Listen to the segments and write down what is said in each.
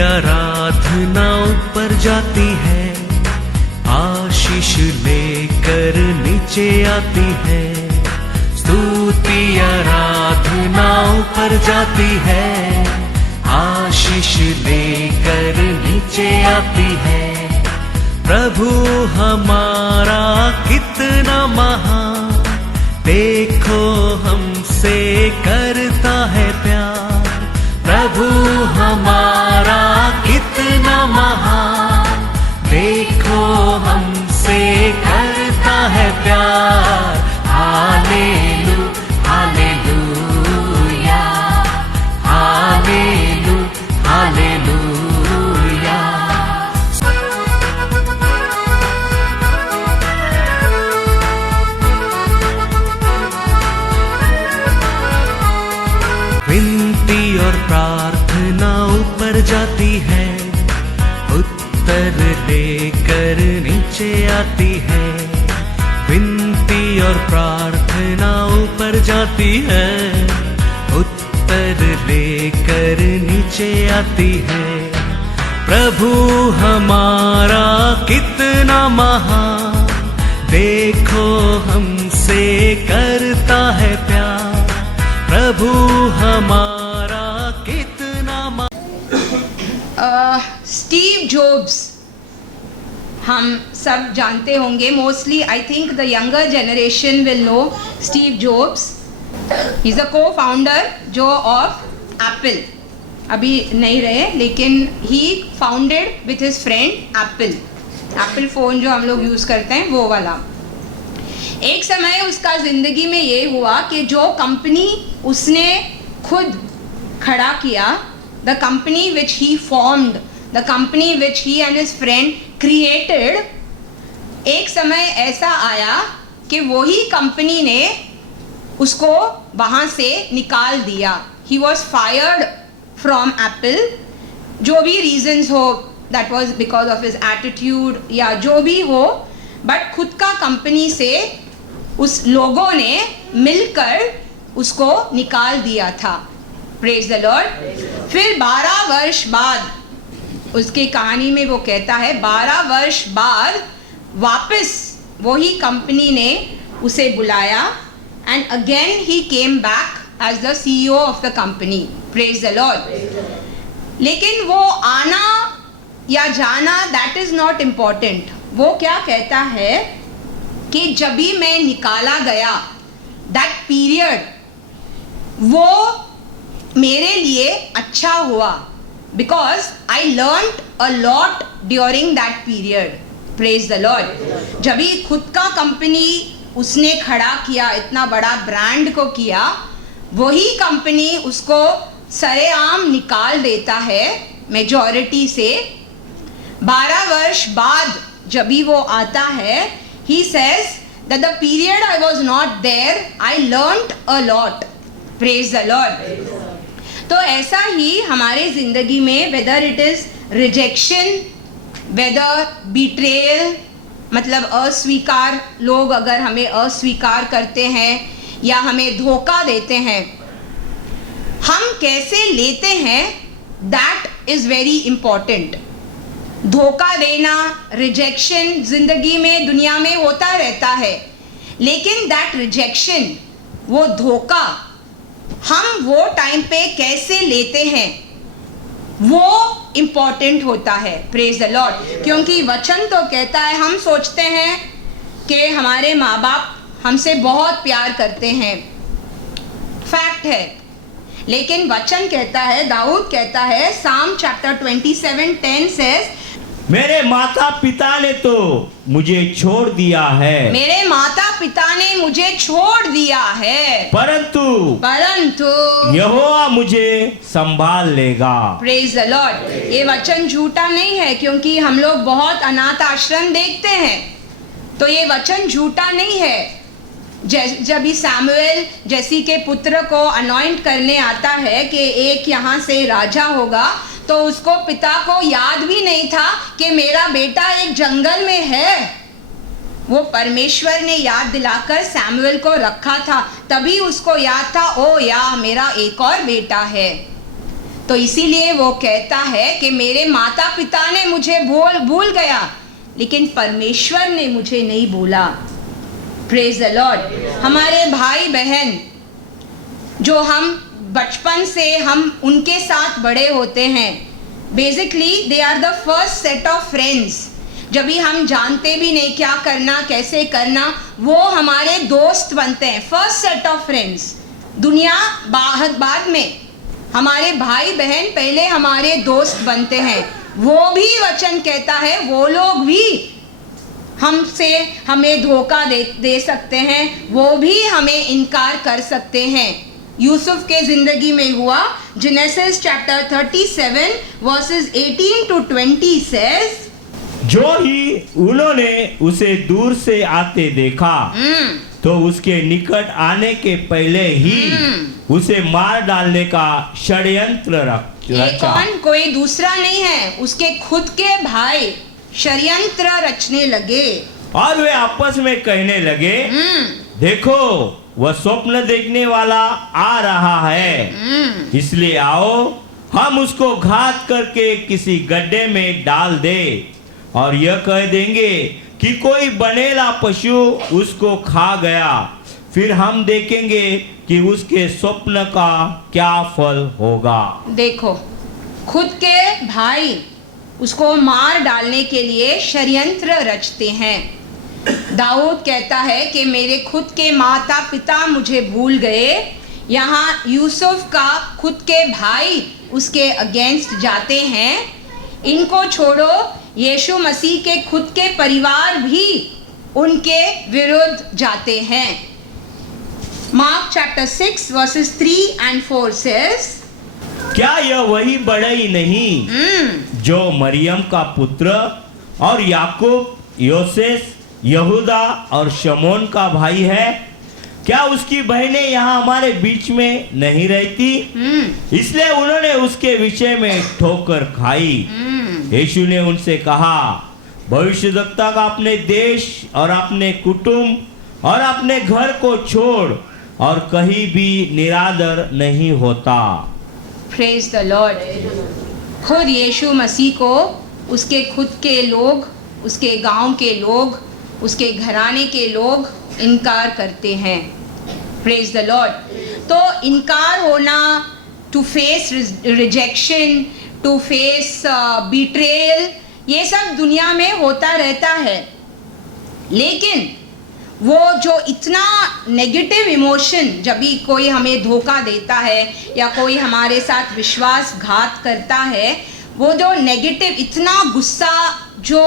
आराधना ऊपर जाती है, आशीष लेकर नीचे आती है। स्तुति आराधना ऊपर जाती है, आशीष लेकर नीचे आती है। प्रभु हमारा कितना महान, देखो हमसे करता है प्यार। प्रभु हमारा कितना महान, देखो हमसे करता है प्यार। हालेलू हालेलूया, हालेलू हालेलूया। विनती और प्रार्थना ऊपर जाती है, उत्तर लेकर नीचे आती है। विनती और प्रार्थना ऊपर जाती है, उत्तर लेकर नीचे आती है। प्रभु हमारा कितना महान, देखो हमसे करता है प्यार। प्रभु हमारा कितना स्टीव जॉब्स हम सब जानते होंगे, mostly I think the younger generation will know Steve Jobs. He is a co founder जो ऑफ एप्पल, अभी नहीं रहे लेकिन he founded with his friend Apple phone जो हम लोग यूज़ करते हैं वो वाला। एक समय उसका ज़िंदगी में ये हुआ कि जो कंपनी उसने खुद खड़ा किया, the company which he formed, the company which he and his friend created, एक समय ऐसा आया कि वही कंपनी ने उसको वहाँ से निकाल दिया। He was fired from Apple, जो भी रीजंस हो, that was because of his attitude या जो भी हो, बट खुद का कंपनी से उस लोगों ने मिलकर उसको निकाल दिया था। Praise the Lord. फिर 12 वर्ष बाद, उसकी कहानी में वो कहता है 12 वर्ष बाद वापस वही कंपनी ने उसे बुलाया and again he came back as the CEO of the company. Praise the Lord. लेकिन वो आना या जाना दैट इज नॉट इम्पॉर्टेंट। वो क्या कहता है कि जब भी मैं निकाला गया, दैट पीरियड वो मेरे लिए अच्छा हुआ, because I learned a lot during that period. Praise the Lord. जब भी खुद का कंपनी उसने खड़ा किया, इतना बड़ा ब्रांड को किया, वही कंपनी उसको सरेआम निकाल देता है मेजॉरिटी से। 12 वर्ष बाद जब भी वो आता है, he says that the period I was not there, I learned a lot. Praise the Lord. तो ऐसा ही हमारे ज़िंदगी में, whether it is rejection, whether betrayal, मतलब अस्वीकार, लोग अगर हमें अस्वीकार करते हैं या हमें धोखा देते हैं, हम कैसे लेते हैं, that is very important. धोखा देना, रिजेक्शन ज़िंदगी में, दुनिया में होता रहता है, लेकिन दैट रिजेक्शन, वो धोखा, हम वो टाइम पे कैसे लेते हैं वो इम्पॉर्टेंट होता है। Praise the Lord. क्योंकि वचन तो कहता है, हम सोचते हैं कि हमारे माँ बाप हमसे बहुत प्यार करते हैं, फैक्ट है, लेकिन वचन कहता है, दाऊद कहता है, साम चैप्टर 27:10 सेज, मेरे माता पिता ने तो मुझे छोड़ दिया है, मेरे माता पिता ने मुझे छोड़ दिया है, परंतु यहोवा मुझे संभाल लेगा। Praise the Lord. ये वचन झूठा नहीं है, क्योंकि हम लोग बहुत अनाथ आश्रम देखते हैं, तो ये वचन झूठा नहीं है। जब ही सैमुएल जैसी के पुत्र को अनॉइंट करने आता है कि एक यहाँ से राजा होगा, तो उसको पिता को याद भी नहीं था कि मेरा बेटा एक जंगल में है। वो परमेश्वर ने याद दिलाकर सैमुएल को रखा था, तभी उसको याद था, ओ या मेरा एक और बेटा है। तो इसीलिए वो कहता है कि मेरे माता पिता ने मुझे भूल गया, लेकिन परमेश्वर ने मुझे नहीं भूला। Praise the Lord. हमारे भाई बहन जो हम बचपन से हम उनके साथ बड़े होते हैं, basically they are the first set of friends. जब भी हम जानते भी नहीं क्या करना कैसे करना, वो हमारे दोस्त बनते हैं, फर्स्ट सेट ऑफ फ्रेंड्स। दुनिया बाद में, हमारे भाई बहन पहले हमारे दोस्त बनते हैं। वो भी वचन कहता है वो लोग भी हमें धोखा दे सकते हैं, वो भी हमें इनकार कर सकते हैं। यूसुफ के जिंदगी में हुआ। Genesis chapter 37 versus 18 to 20 says, जो ही उन्होंने उसे दूर से आते देखा तो उसके निकट आने के पहले ही उसे मार डालने का षड्यंत्र ये रचा। कौन? कोई दूसरा नहीं है, उसके खुद के भाई षड्यंत्र रचने लगे। और वे आपस में कहने लगे, देखो वह स्वप्न देखने वाला आ रहा है, इसलिए आओ हम उसको घात करके किसी गड्ढे में डाल दे और यह कह देंगे कि कोई बनेला पशु उसको खा गया, फिर हम देखेंगे कि उसके स्वप्न का क्या फल होगा। देखो, खुद के भाई उसको मार डालने के लिए षड्यंत्र रचते हैं। दाऊद कहता है कि मेरे खुद के माता पिता मुझे भूल गए। यहाँ यूसुफ का खुद के भाई उसके अगेंस्ट जाते हैं। इनको छोड़ो, यीशु मसीह के खुद के परिवार भी उनके विरुद्ध जाते हैं। Mark chapter 6 versus 3 and 4 says, क्या यह वही बढ़ई नहीं जो मरियम का पुत्र और याकूब, योसेस, यहूदा और शमोन का भाई है? क्या उसकी बहनें यहाँ हमारे बीच में नहीं रहती? इसलिए उन्होंने उसके विषय में ठोकर खाई। यीशु ने उनसे कहा, भविष्यद्वक्ता का अपने देश और अपने कुटुंब और अपने घर को छोड़ और कहीं भी निरादर नहीं होता। Praise the Lord. खुद यीशु मसीह को उसके खुद के लोग, उसके गांव के लोग, उसके घराने के लोग इनकार करते हैं। Praise the Lord. तो इनकार होना, to face rejection, to face betrayal, ये सब दुनिया में होता रहता है। लेकिन वो जो इतना नेगेटिव इमोशन, जब भी कोई हमें धोखा देता है या कोई हमारे साथ विश्वासघात करता है, वो जो नेगेटिव इतना गुस्सा जो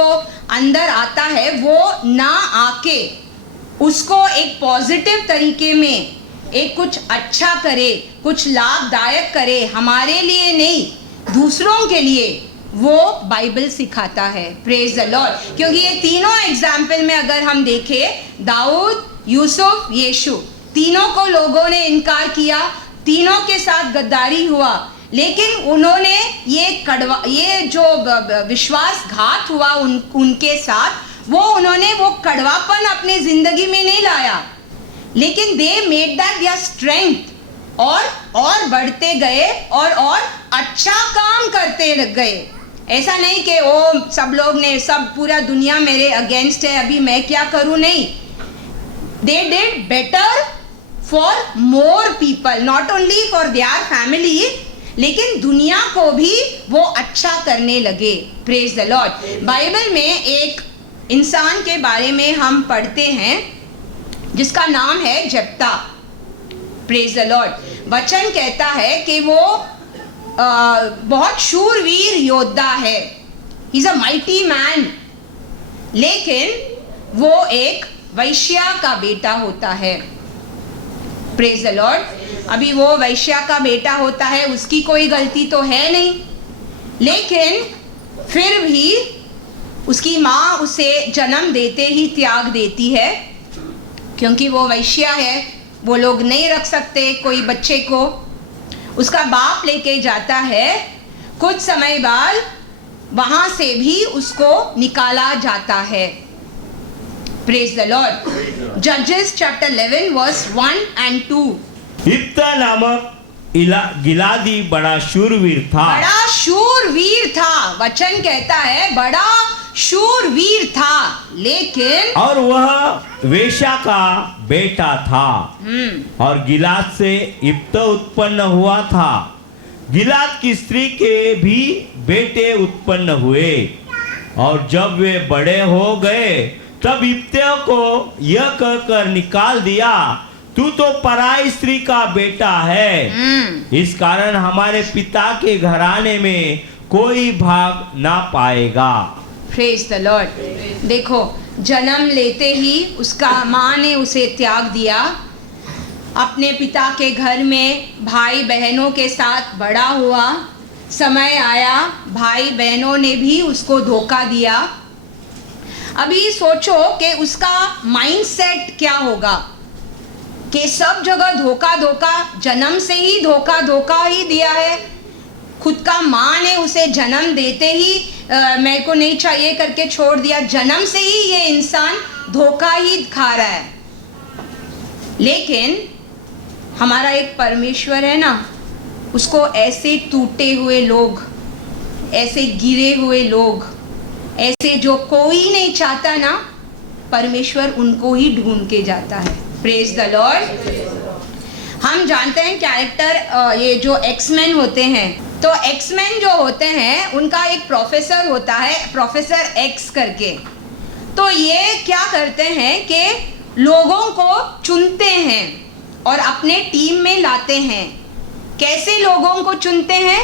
अंदर आता है, वो ना आके उसको एक पॉजिटिव तरीके में एक कुछ अच्छा करे, कुछ लाभदायक करे, हमारे लिए नहीं दूसरों के लिए, वो बाइबल सिखाता है। Praise the Lord. क्योंकि ये तीनों एग्जाम्पल में अगर हम देखें, दाऊद, यूसुफ, यीशु, तीनों को लोगों ने इनकार किया, तीनों के साथ गद्दारी हुआ, लेकिन उन्होंने ये जो विश्वासघात हुआ उनके साथ, वो उन्होंने वो कड़वापन अपने जिंदगी में नहीं लाया, लेकिन they made that their strength, और बढ़ते गए और अच्छा काम करते गए। ऐसा नहीं कि ओ सब लोग ने, सब पूरा दुनिया मेरे अगेंस्ट है, अभी मैं क्या करूं, नहीं। They did better for more people, not only for their family, लेकिन दुनिया को भी वो अच्छा करने लगे। Praise the Lord. बाइबल में एक इंसान के बारे में हम पढ़ते हैं जिसका नाम है जेप्ता। Praise the Lord. वचन कहता है कि वो बहुत शूरवीर योद्धा है, he is a mighty man, लेकिन वो एक वैश्या का बेटा होता है। Praise the Lord. अभी वो वैश्या का बेटा होता है, उसकी कोई गलती तो है नहीं, लेकिन फिर भी उसकी माँ उसे जन्म देते ही त्याग देती है, क्योंकि वो वैश्या है, वो लोग नहीं रख सकते कोई बच्चे को। उसका बाप लेके जाता है, कुछ समय बाद वहां से भी उसको निकाला जाता है। Praise the Lord. जजेस चैप्टर 11 वर्स 1 and 2। इप्ता नामक गिलादी बड़ा शूरवीर था। बड़ा शूरवीर था, वचन कहता है बड़ा शूरवीर था, लेकिन और वह वेश्या का बेटा था। और गिलाद से इप्त उत्पन्न हुआ था। गिलाद की स्त्री के भी बेटे उत्पन्न हुए। और जब वे बड़े हो गए तब इप्तियों को यह कहकर निकाल दिया, तू तो पराई स्त्री का बेटा है। इस कारण हमारे पिता के घराने में कोई भाग ना पाएगा। Praise the Lord. देखो, जन्म लेते ही उसका माँ ने उसे त्याग दिया, अपने पिता के घर में भाई बहनों के साथ बड़ा हुआ। समय आया, भाई बहनों ने भी उसको धोखा दिया। अभी सोचो कि उसका माइंडसेट क्या होगा कि सब जगह धोखा धोखा, जन्म से ही धोखा धोखा ही दिया है। खुद का माँ ने उसे जन्म देते ही मेरे को नहीं चाहिए करके छोड़ दिया। जन्म से ही ये इंसान धोखा ही खा रहा है। लेकिन हमारा एक परमेश्वर है ना, उसको ऐसे टूटे हुए लोग, ऐसे गिरे हुए लोग, ऐसे जो कोई नहीं चाहता ना, परमेश्वर उनको ही ढूंढ के जाता है। Praise the Lord. हम जानते हैं कैरेक्टर, ये जो एक्समैन होते हैं, तो एक्समैन जो होते हैं उनका एक प्रोफेसर होता है, प्रोफेसर एक्स करके। तो ये क्या करते हैं कि लोगों को चुनते हैं और अपने टीम में लाते हैं। कैसे लोगों को चुनते हैं?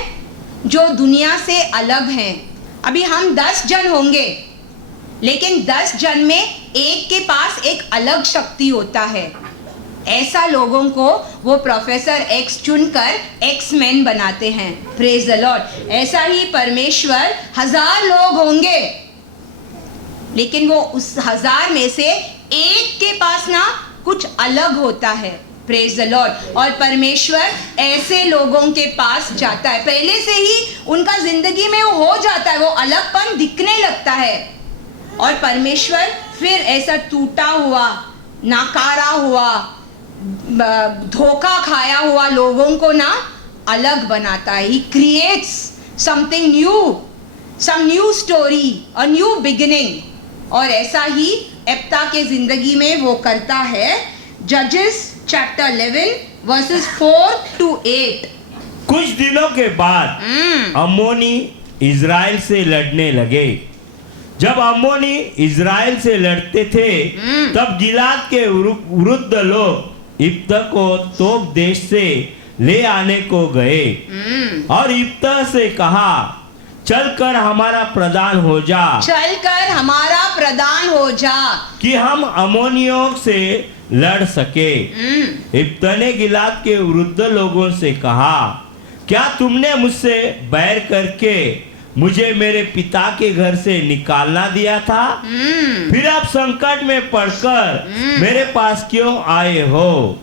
जो दुनिया से अलग हैं। अभी हम 10 जन होंगे, लेकिन 10 जन में एक के पास एक अलग शक्ति होता है। ऐसा लोगों को वो प्रोफेसर एक्स चुनकर एक्स मैन बनाते हैं। Praise the Lord. ऐसा ही परमेश्वर 1000 लोग होंगे, लेकिन वो उस 1000 में से एक के पास ना कुछ अलग होता है। Praise the Lord. और परमेश्वर ऐसे लोगों के पास जाता है, पहले से ही उनका जिंदगी में वो हो जाता है, वो अलगपन दिखने लगता है। और परमेश्वर फिर ऐसा टूटा हुआ, नाकारा हुआ, धोखा खाया हुआ लोगों को ना अलग बनाता है। He creates something new, some new story, a new beginning। और ऐसा ही एप्ता के जिंदगी में वो करता है। जजेस चैप्टर 11 वर्सेस 4 to 8। कुछ दिनों के बाद अम्मोनी इज़राइल से लड़ने लगे। जब अम्मोनी इज़राइल से लड़ते थे तब गिलाद के वृद्ध लोग इप्ता को तोब देश से ले आने को गए और इप्ता से कहा, चलकर हमारा प्रधान हो जा, चलकर हमारा प्रधान हो जा, कि हम अम्मोनियों से लड़ सके। इप्ता ने गिलाद के वृद्ध लोगों से कहा, क्या तुमने मुझसे बैर करके मुझे मेरे पिता के घर से निकालना दिया था? फिर आप संकट में पड़कर मेरे पास क्यों आए हो?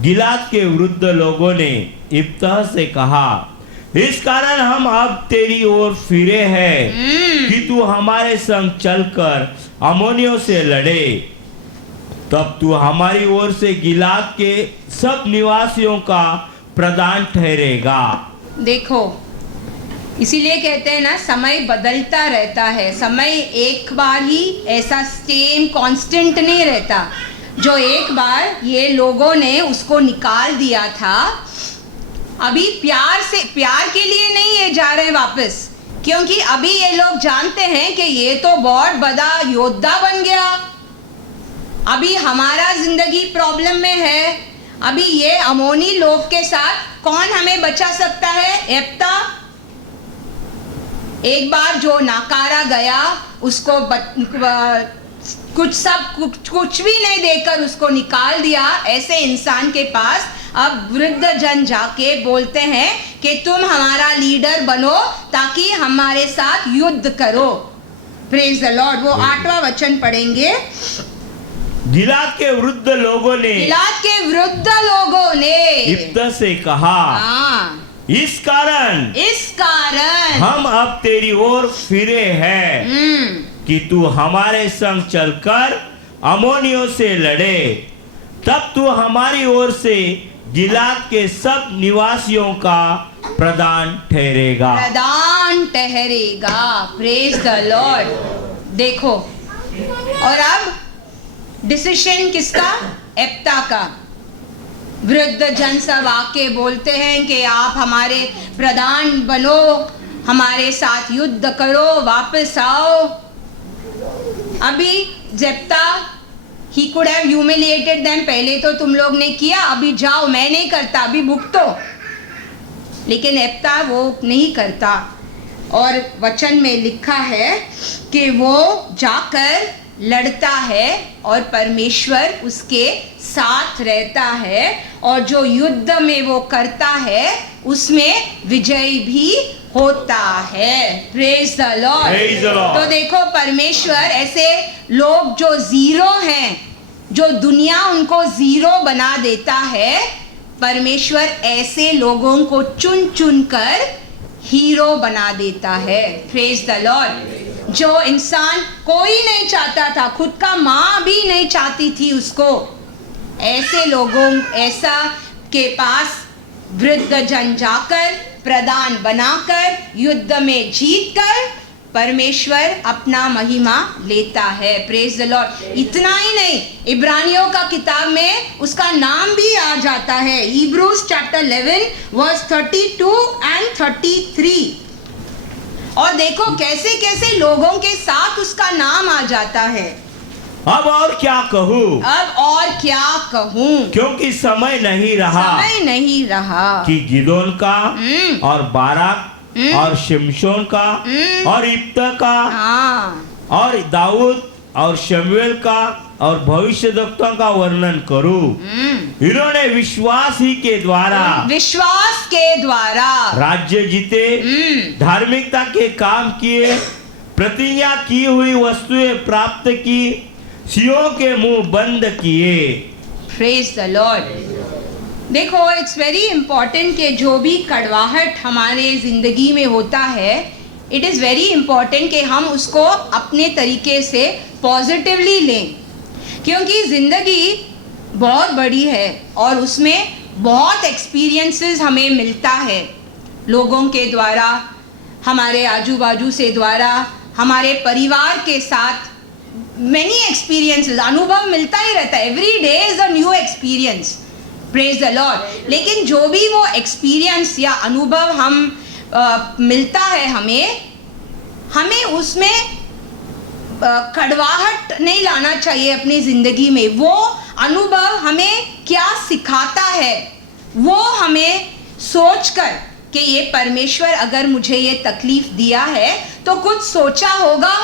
गिलाद के वृद्ध लोगों ने इप्ता से कहा, इस कारण हम अब तेरी ओर फिरे हैं कि तू हमारे संग चलकर अम्मोनियों से लड़े। तब तू हमारी ओर से गिलाद के सब निवासियों का प्रधान ठहरेगा। देखो, इसीलिए कहते हैं ना, समय बदलता रहता है। समय एक बार ही ऐसा सेम कांस्टेंट नहीं रहता। जो एक बार ये लोगों ने उसको निकाल दिया था, अभी प्यार के लिए नहीं ये जा रहे हैं वापस, क्योंकि अभी ये लोग जानते हैं कि ये तो बहुत बड़ा योद्धा बन गया। अभी हमारा जिंदगी प्रॉब्लम में है। अभी ये अमोनी लोग के साथ कौन हमें बचा सकता है? एप्ता। एक बार जो नाकारा गया, उसको कुछ भी नहीं देकर उसको निकाल दिया। ऐसे इंसान के पास अब वृद्ध जन जाके बोलते हैं कि तुम हमारा लीडर बनो ताकि हमारे साथ युद्ध करो। Praise the Lord. वो 8वां वचन पढ़ेंगे। गिलाद के वृद्ध लोगों ने इप्ता से कहा, इस कारण हम अब तेरी ओर फिरे हैं कि तू हमारे संग चलकर अम्मोनियों से लड़े। तब तू हमारी ओर से गिलाद के सब निवासियों का प्रदान ठहरेगा। प्रदान ठहरेगा। Praise the Lord. देखो, और अब डिसीजन किसका? एप्ता का। वृद्ध जन सब आके बोलते हैं कि आप हमारे प्रधान बनो, हमारे साथ युद्ध करो, वापस आओ। अभी Jephthah he could have humiliated them, पहले तो तुम लोग ने किया, अभी जाओ, मैं नहीं करता, अभी भुगतो। लेकिन एप्ता वो नहीं करता, और वचन में लिखा है कि वो जाकर लड़ता है और परमेश्वर उसके साथ रहता है, और जो युद्ध में वो करता है उसमें विजय भी होता है। Praise the Praise the Lord. Lord। तो देखो, परमेश्वर ऐसे लोग जो जीरो हैं, जो दुनिया उनको जीरो बना देता है, परमेश्वर ऐसे लोगों को चुन चुन कर हीरो बना देता है। Praise the Lord. जो इंसान कोई नहीं चाहता था, खुद का माँ भी नहीं चाहती थी उसको, ऐसे लोगों ऐसा के पास वृद्ध जन जाकर प्रधान बनाकर युद्ध में जीतकर परमेश्वर अपना महिमा लेता है। Praise the Lord. इतना ही नहीं, इब्रानियों का किताब में उसका नाम भी आ जाता है। Hebrews chapter 11 verse 32 and 33। और देखो कैसे कैसे लोगों के साथ उसका नाम आ जाता है। अब और क्या कहूँ, अब और क्या कहूँ, क्योंकि समय नहीं रहा समय नहीं रहा कि गिदोन का और बाराक और शिमशोन का और इप्ता का हाँ, और दाऊद और शमूएल का और भविष्यद्वक्ताओं का वर्णन करूं। इन्होंने विश्वास ही के द्वारा, विश्वास के द्वारा राज्य जीते, धार्मिकता के काम किए, प्रतिज्ञा की हुई वस्तुएं प्राप्त की, सियों के मुंह बंद किए। Praise the Lord. देखो, इट्स वेरी इंपॉर्टेंट कि जो भी कड़वाहट हमारे ज़िंदगी में होता है, इट इज़ वेरी इंपॉर्टेंट कि हम उसको अपने तरीके से पॉजिटिवली लें, क्योंकि ज़िंदगी बहुत बड़ी है और उसमें बहुत एक्सपीरियंसेस हमें मिलता है, लोगों के द्वारा, हमारे आजू बाजू से द्वारा, हमारे परिवार के साथ many experiences, अनुभव मिलता ही रहता है। Every day is a new experience. Praise the Lord. लेकिन जो भी वो एक्सपीरियंस या अनुभव हम मिलता है हमें उसमें कड़वाहट नहीं लाना चाहिए अपनी ज़िंदगी में। वो अनुभव हमें क्या सिखाता है, वो हमें सोचकर कि ये परमेश्वर अगर मुझे ये तकलीफ दिया है तो कुछ सोचा होगा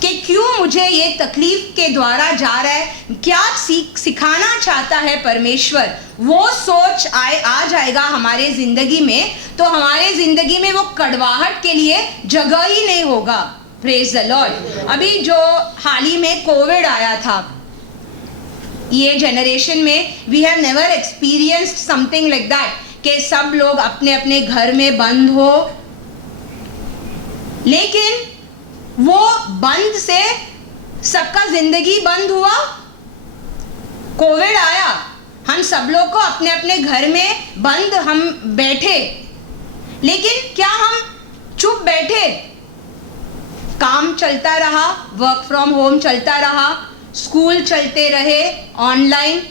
कि क्यों मुझे ये तकलीफ के द्वारा जा रहा है, क्या सिखाना चाहता है परमेश्वर। वो सोच आ जाएगा हमारे ज़िंदगी में, तो हमारे ज़िंदगी में वो कड़वाहट के लिए जगह ही नहीं होगा। Praise the Lord. अभी जो हाल ही में कोविड आया था, ये जनरेशन में we have never experienced something like that कि सब लोग अपने अपने घर में बंद हो, लेकिन वो बंद से सबका जिंदगी बंद हुआ। कोविड आया, हम सब लोग को अपने अपने घर में बंद हम बैठे, लेकिन क्या हम चुप बैठे? काम चलता रहा, वर्क फ्रॉम होम चलता रहा, स्कूल चलते रहे ऑनलाइन,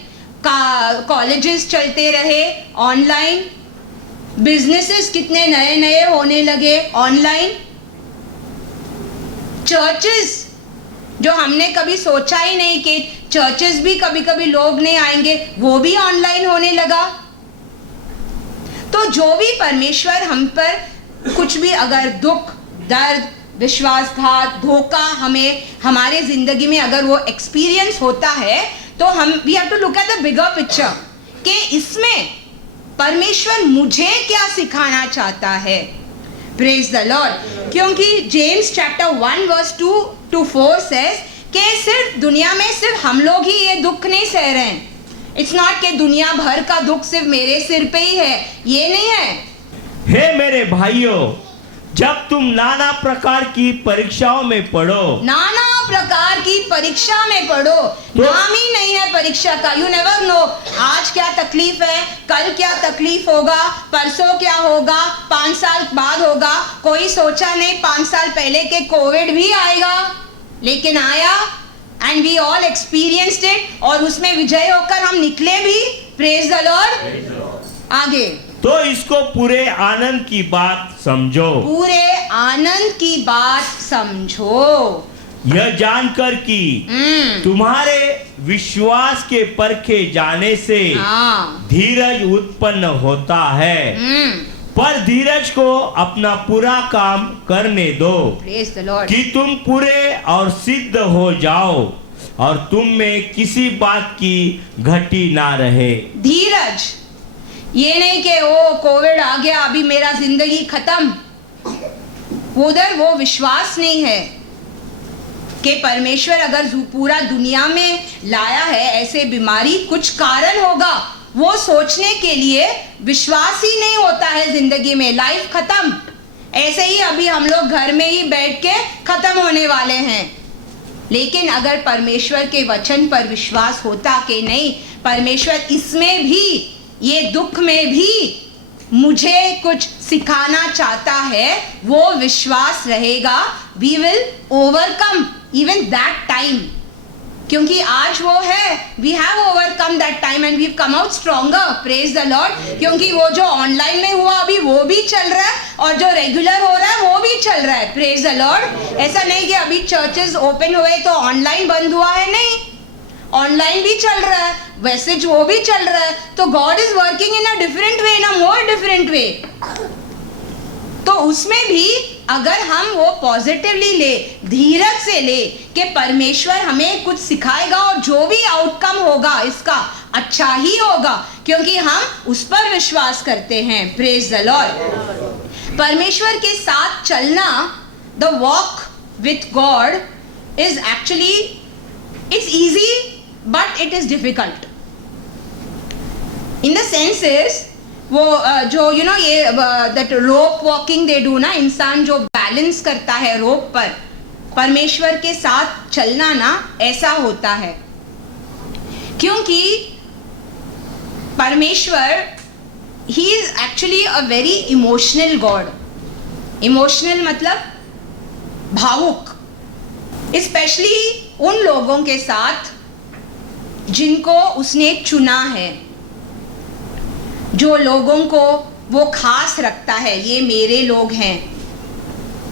कॉलेजेस चलते रहे ऑनलाइन, बिजनेसेस कितने नए नए होने लगे ऑनलाइन, चर्चेस जो हमने कभी सोचा ही नहीं कि चर्चेस भी कभी कभी लोग नहीं आएंगे, वो भी ऑनलाइन होने लगा। तो जो भी परमेश्वर हम पर कुछ भी अगर दुख, दर्द, विश्वासघात, धोखा हमें हमारे जिंदगी में अगर वो एक्सपीरियंस होता है, तो हम we have to look at the bigger picture कि इसमें परमेश्वर मुझे क्या सिखाना चाहता है। Praise the Lord. क्योंकि James chapter 1 verse 2 to 4 says कि सिर्फ दुनिया में सिर्फ हम लोग ही ये दुख नहीं सह रहे हैं। इट्स नॉट कि दुनिया भर का दुख सिर्फ मेरे सिर पे ही है, ये नहीं है। हे मेरे भाइयों, जब तुम नाना प्रकार की परीक्षाओं में पढ़ो, नाना प्रकार की परीक्षा में पड़ो। नाम ही नहीं है परीक्षा का। यू नेवर नो आज क्या तकलीफ है, कल क्या तकलीफ होगा, परसों क्या होगा, 5 साल बाद होगा। कोई सोचा नहीं 5 साल पहले के कोविड भी आएगा, लेकिन आया and we all experienced it, और उसमें विजय होकर हम निकले भी। Praise the Lord. आगे तो इसको पूरे आनंद की बात समझो, पूरे आनंद की बात समझो, यह जानकर कि तुम्हारे विश्वास के परखे जाने से हाँ, धीरज उत्पन्न होता है। पर धीरज को अपना पूरा काम करने दो, प्रेज द लॉर्ड, कि तुम पूरे और सिद्ध हो जाओ और तुम में किसी बात की घटी ना रहे। धीरज, ये नहीं कि ओ कोविड आ गया अभी मेरा जिंदगी खत्म। उधर वो विश्वास नहीं है कि परमेश्वर अगर पूरा दुनिया में लाया है ऐसे बीमारी, कुछ कारण होगा। वो सोचने के लिए विश्वास ही नहीं होता है जिंदगी में, लाइफ खत्म। ऐसे ही अभी हम लोग घर में ही बैठ के खत्म होने वाले हैं। लेकिन अगर परमेश्वर के वचन पर विश्वास होता कि नहीं, परमेश्वर इसमें भी, ये दुख में भी मुझे कुछ सिखाना चाहता है, वो विश्वास रहेगा। We will overcome even that time, क्योंकि आज वो है, we have overcome that time and we have come out stronger. Praise the Lord. क्योंकि वो जो ऑनलाइन में हुआ अभी वो भी चल रहा है, और जो रेगुलर हो रहा है वो भी चल रहा है। Praise the Lord. ऐसा नहीं कि अभी चर्चेस ओपन हुए तो ऑनलाइन बंद हुआ है, नहीं, ऑनलाइन भी चल रहा है, वैसे जो वो भी चल रहा है। तो God is working in a different way, in a more different way. तो उसमें भी अगर हम वो पॉजिटिवली ले, धीरज से ले कि परमेश्वर हमें कुछ सिखाएगा और जो भी आउटकम होगा इसका अच्छा ही होगा, क्योंकि हम उस पर विश्वास करते हैं। Praise the Lord. परमेश्वर के साथ चलना, the walk with God is actually, it's easy but it is difficult. In the sense is, वो जो यू नो ये that rope walking they do ना, इंसान जो बैलेंस करता है रोप पर, परमेश्वर के साथ चलना ना ऐसा होता है। क्योंकि परमेश्वर, he is actually a very emotional God. Emotional मतलब भावुक, स्पेशली उन लोगों के साथ जिनको उसने चुना है, जो लोगों को वो खास रखता है, ये मेरे लोग हैं,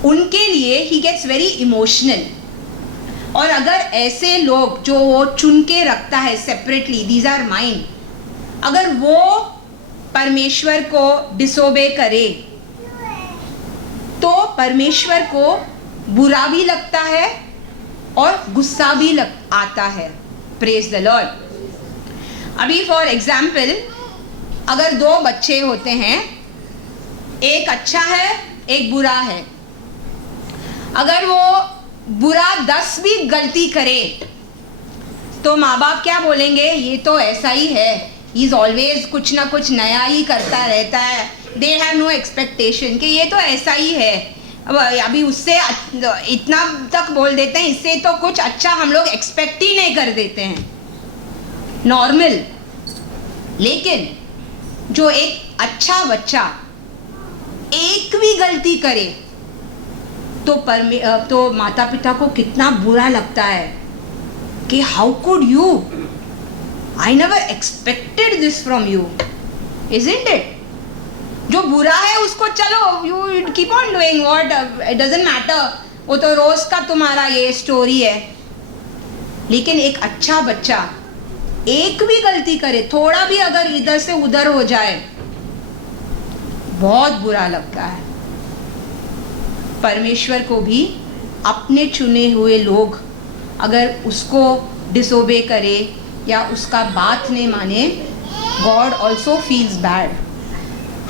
उनके लिए ही गेट्स वेरी इमोशनल। और अगर ऐसे लोग जो वो चुन के रखता है सेपरेटली, दीज आर माइन, अगर वो परमेश्वर को डिसोबे करे तो परमेश्वर को बुरा भी लगता है और गुस्सा भी आता है। Praise the Lord. अभी फॉर एग्जाम्पल, अगर 2 बच्चे होते हैं, एक अच्छा है एक बुरा है, अगर वो बुरा 10 भी गलती करे तो माँ बाप क्या बोलेंगे, ये तो ऐसा ही है, ही इज ऑलवेज कुछ ना कुछ नया ही करता रहता है। दे हैव नो एक्सपेक्टेशन कि ये तो ऐसा ही है। अभी उससे इतना तक बोल देते हैं, इससे तो कुछ अच्छा हम लोग एक्सपेक्ट ही नहीं कर देते हैं, नॉर्मल। लेकिन जो एक अच्छा बच्चा एक भी गलती करे तो माता पिता को कितना बुरा लगता है कि how could you, I never expected this from you, isn't it? जो बुरा है उसको चलो, you keep on doing what, it doesn't matter, वो तो रोज का तुम्हारा ये स्टोरी है। लेकिन एक अच्छा बच्चा एक भी गलती करे, थोड़ा भी अगर इधर से उधर हो जाए, बहुत बुरा लगता है। परमेश्वर को भी अपने चुने हुए लोग अगर उसको डिसोबे करे या उसका बात नहीं माने, गॉड ऑल्सो फील्स बैड।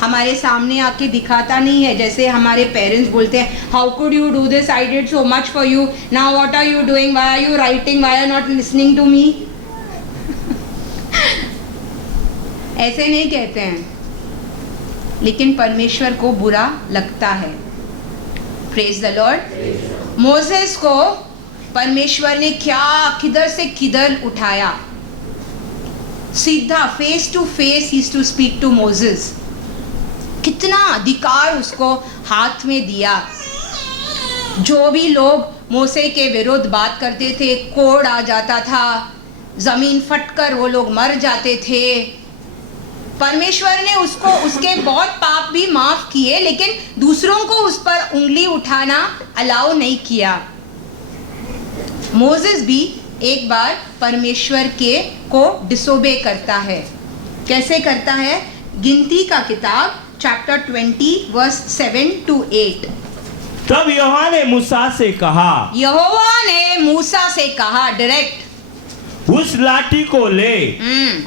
हमारे सामने आके दिखाता नहीं है, जैसे हमारे पेरेंट्स बोलते हैं, how could you do this, I did so much for you, now what are you doing, why are you writing, why are not listening to me. ऐसे नहीं कहते हैं, लेकिन परमेश्वर को बुरा लगता है। Praise the Lord. मोसेस को परमेश्वर ने क्या किधर से किधर उठाया, सीधा फेस टू फेस ही टू स्पीक टू मोसेस। कितना अधिकार उसको हाथ में दिया। जो भी लोग मूसे के विरुद्ध बात करते थे, कोड़ आ जाता था, जमीन फटकर वो लोग मर जाते थे। परमेश्वर ने उसको उसके बहुत पाप भी माफ किए, लेकिन दूसरों को उस पर उंगली उठाना अलाउ नहीं किया। मोसेस भी एक बार परमेश्वर के को डिसोबे करता है। कैसे करता है? गिनती का किताब चैप्टर 20 वर्स 7 to 8। तब यहोवा ने मूसा से कहा, यहोवा ने मूसा से कहा डायरेक्ट, उस लाठी को ले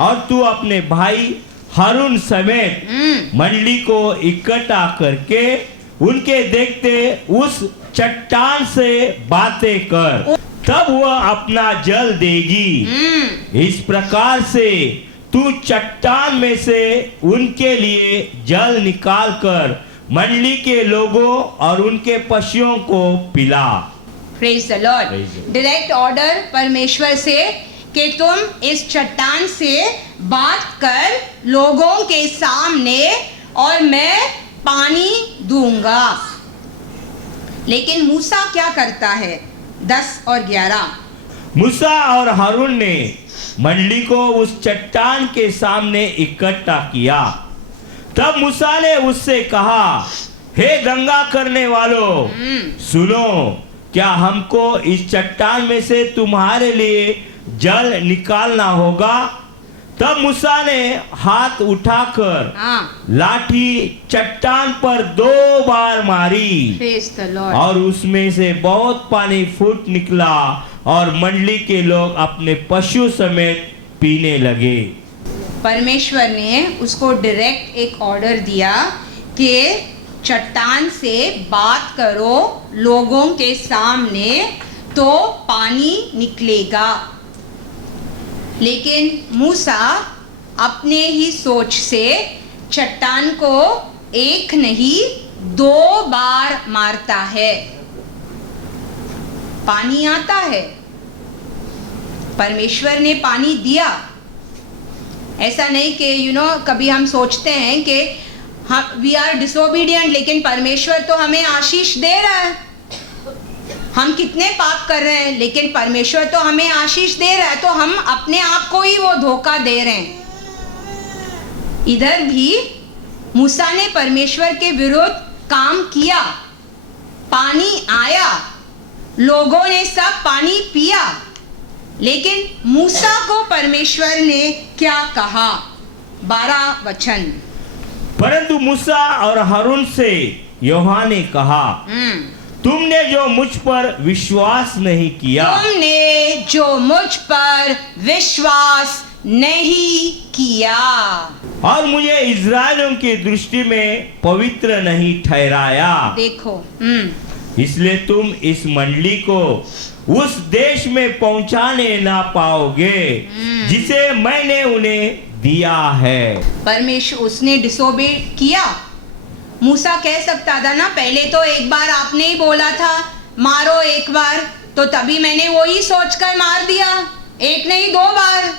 और तू अपने भाई हारून समेत मंडली को इकट्ठा करके उनके देखते उस चट्टान से बातें कर, तब वह अपना जल देगी। इस प्रकार से तू चट्टान में से उनके लिए जल निकाल कर मंडली के लोगों और उनके पशुओं को पिला। Praise the Lord. Direct order परमेश्वर से कि तुम इस चट्टान से बात कर लोगों के सामने और मैं पानी दूंगा। लेकिन मूसा क्या करता है? 10 और 11। मूसा और हारून ने मंडली को उस चट्टान के सामने इकट्ठा किया। तब मूसा ने उससे कहा, हे दंगा करने वालों, सुनो, क्या हमको इस चट्टान में से तुम्हारे लिए जल निकालना होगा? तब मूसा ने हाथ उठाकर लाठी चट्टान पर 2 बार मारी और उसमें से बहुत पानी फूट निकला और मंडली के लोग अपने पशु समेत पीने लगे। परमेश्वर ने उसको डायरेक्ट एक ऑर्डर दिया कि चट्टान से बात करो लोगों के सामने तो पानी निकलेगा। लेकिन मूसा अपने ही सोच से चट्टान को एक नहीं 2 बार मारता है, पानी आता है। परमेश्वर ने पानी दिया। ऐसा नहीं कि कभी हम सोचते हैं कि हम वी आर डिसोबीडियंट, लेकिन परमेश्वर तो हमें आशीष दे रहा है। हम कितने पाप कर रहे हैं लेकिन परमेश्वर तो हमें आशीष दे रहा है, तो हम अपने आप को ही वो धोखा दे रहे हैं। इधर भी मूसा ने परमेश्वर के विरुद्ध काम किया, पानी आया, लोगों ने सब पानी पिया, लेकिन मूसा को परमेश्वर ने क्या कहा? 12 वचन। परंतु मूसा और हारून से यहोवा ने कहा, तुमने जो मुझ पर विश्वास नहीं किया, तुमने जो मुझ पर विश्वास नहीं किया और मुझे इज़राइलियों की दृष्टि में पवित्र नहीं ठहराया, देखो, इसलिए तुम इस मंडली को उस देश में पहुंचाने ना पाओगे जिसे मैंने उन्हें दिया है। परमेश्वर उसने डिसोबे किया। मूसा कह सकता था ना, पहले तो एक बार आपने ही बोला था मारो एक बार, तो तभी मैंने वही सोचकर मार दिया, एक नहीं 2 बार।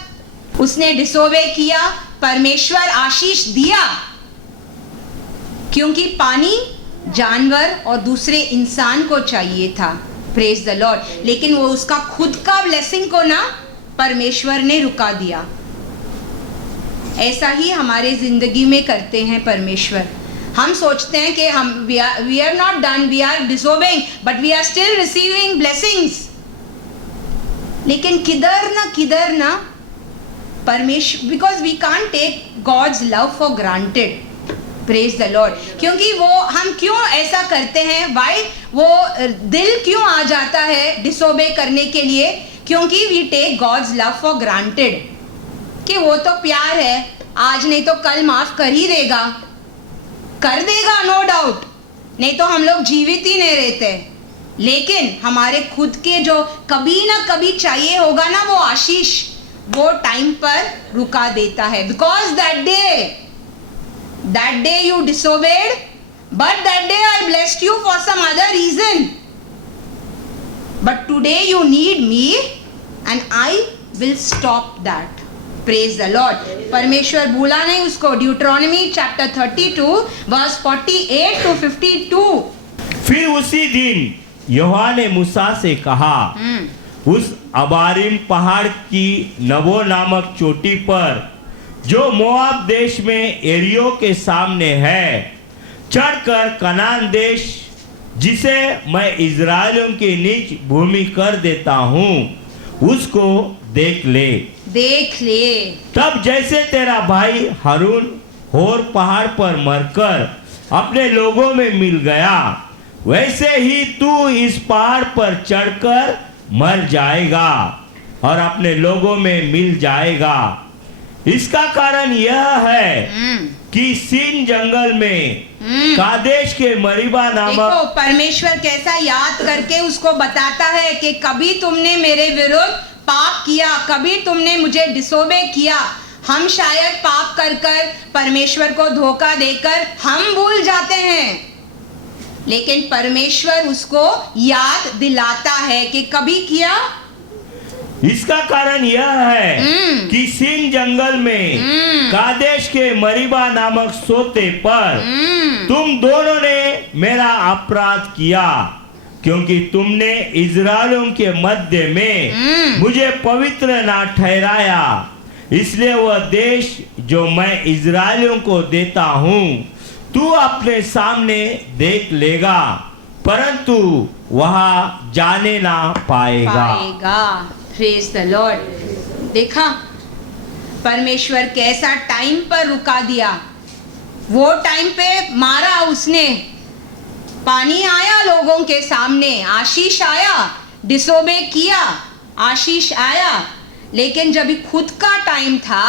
उसने डिसोबे किया, परमेश्वर आशीष दिया क्योंकि पानी जानवर और दूसरे इंसान को चाहिए था। Praise the Lord. लेकिन वो उसका खुद का ब्लेसिंग को ना परमेश्वर ने रुका दिया। ऐसा ही हमारे जिंदगी में करते हैं परमेश्वर। हम सोचते हैं कि हम we are not done, we are disobeying, but we are still receiving blessings. लेकिन किधर ना परमेश्वर, because we can't take God's love for granted. Praise the Lord. क्योंकि वो हम क्यों ऐसा करते हैं, वाई वो दिल क्यों आ जाता है डिसोबे करने के लिए? क्योंकि we take God's love for granted, कि वो तो प्यार है, आज नहीं तो कल माफ कर ही देगा, कर देगा, नो डाउट, नहीं तो हम लोग जीवित ही नहीं रहते। लेकिन हमारे खुद के जो कभी ना कभी चाहिए होगा ना वो आशीष, वो टाइम पर रुका देता है। Because that day you disobeyed, but that day I blessed you for some other reason. but today you need me and I will stop that. Praise the Lord. परमेश्वर भूला नहीं उसको. ड्यूट्रोनॉमी चैप्टर 32 वर्स 48 to 52. फिर उसी दिन यहोवा ने मूसा से कहा, उस अबारीम पहाड़ की नबो नामक चोटी पर जो मोआब देश में एरियो के सामने है, चढ़कर कनान देश जिसे मैं इज़राइलियों की नीच भूमि कर देता हूँ उसको देख ले. तब जैसे तेरा भाई हारून होर पहाड़ पर मरकर अपने लोगों में मिल गया, वैसे ही तू इस पहाड़ पर चढ़कर मर जाएगा और अपने लोगों में मिल जाएगा. इसका कारण यह है कि सीन जंगल में कादेश के मरीबा नामक. देखो परमेश्वर कैसा याद करके उसको बताता है कि कभी तुमने मेरे विरुद्ध पाप किया, कभी तुमने मुझे डिसोबे किया. हम शायद पाप कर कर परमेश्वर को धोखा देकर हम भूल जाते हैं, लेकिन परमेश्वर उसको याद दिलाता है कि कभी किया. इसका कारण यह है कि सीन जंगल में कादेश के मरीबा नामक सोते पर तुम दोनों ने मेरा अपराध किया, क्योंकि तुमने इज़राइलियों के मध्य में मुझे पवित्र ना ठहराया. इसलिए वह देश जो मैं इज़राइलियों को देता हूँ तू अपने सामने देख लेगा, परंतु वहां जाने ना पाएगा. Praise the Lord. देखा परमेश्वर कैसा टाइम पर रुका दिया. वो टाइम पे मारा उसने. पानी आया लोगों के सामने, आशीष आया, डिसोबे किया, आशीष आया, लेकिन जब खुद का टाइम था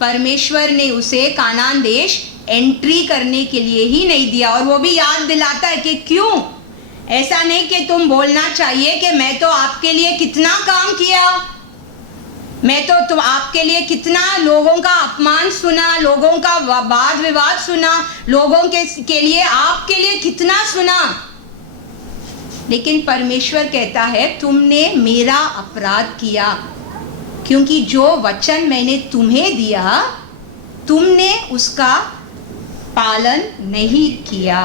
परमेश्वर ने उसे कानान देश एंट्री करने के लिए ही नहीं दिया. और वो भी याद दिलाता है कि क्यों. ऐसा नहीं कि तुम बोलना चाहिए कि मैं तो आपके लिए कितना काम किया, मैं तो तुम आपके लिए कितना लोगों का अपमान सुना, लोगों का वाद विवाद सुना, लोगों के लिए आपके लिए कितना सुना. लेकिन परमेश्वर कहता है तुमने मेरा अपराध किया, क्योंकि जो वचन मैंने तुम्हें दिया तुमने उसका पालन नहीं किया.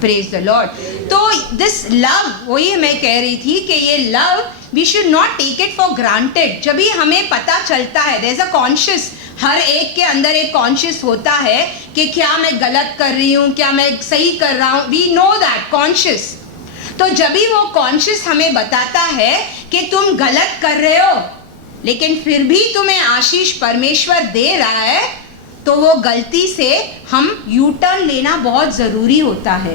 Praise the Lord. तो दिस लव, वही मैं कह रही थी कि ये love we should not take it for granted. जब भी हमें पता चलता है, देयर इज अ कॉन्शियस, हर एक के अंदर एक कॉन्शियस होता है कि क्या मैं गलत कर रही हूँ, क्या मैं सही कर रहा हूँ. We know that conscious. तो जब भी वो कॉन्शियस हमें बताता है कि तुम गलत कर रहे हो लेकिन फिर भी तुम्हें आशीष परमेश्वर दे रहा है, तो वो गलती से हम यू टर्न लेना बहुत जरूरी होता है.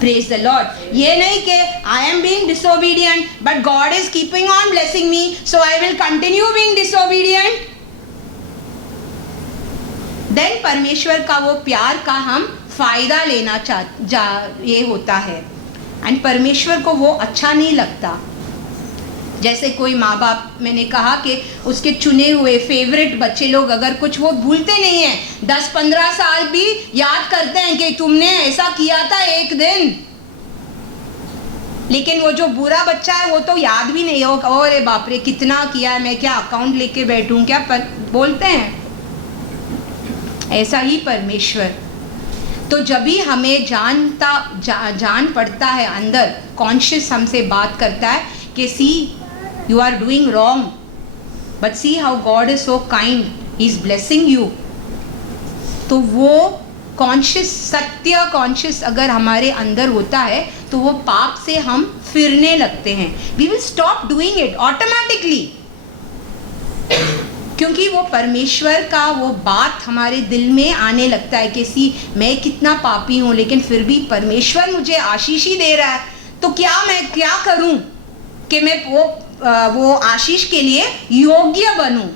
Praise the Lord. ये नहीं कि I am being disobedient but God is keeping on blessing me, so I will continue being disobedient. Then परमेश्वर का वो प्यार का हम फायदा लेना ये होता है. एंड परमेश्वर को वो अच्छा नहीं लगता. जैसे कोई माँ बाप, मैंने कहा कि उसके चुने हुए फेवरेट बच्चे लोग अगर कुछ वो भूलते नहीं हैं, 10-15 साल भी याद करते हैं कि तुमने ऐसा किया था एक दिन. लेकिन वो जो बुरा बच्चा है वो तो याद भी नहीं होगा. अरे बाप रे कितना किया है, मैं क्या अकाउंट लेके बैठूं क्या, बोलते हैं. ऐसा ही परमेश्वर. तो जब भी हमें जान पड़ता है, अंदर कॉन्शियस हमसे बात करता है कि सी you are doing wrong, but see how God is so kind, he is blessing you. तो वो कॉन्शियस, सत्य कॉन्शियस अगर हमारे अंदर होता है तो वो पाप से हम फिरने लगते हैं. we will stop doing it automatically, क्योंकि वो परमेश्वर का वो बात हमारे दिल में आने लगता है कि सी मैं कितना पापी हूँ, लेकिन फिर भी परमेश्वर मुझे आशीष ही दे रहा है, तो मैं क्या करूँ कि मैं वो आशीष के लिए योग्य बनूं.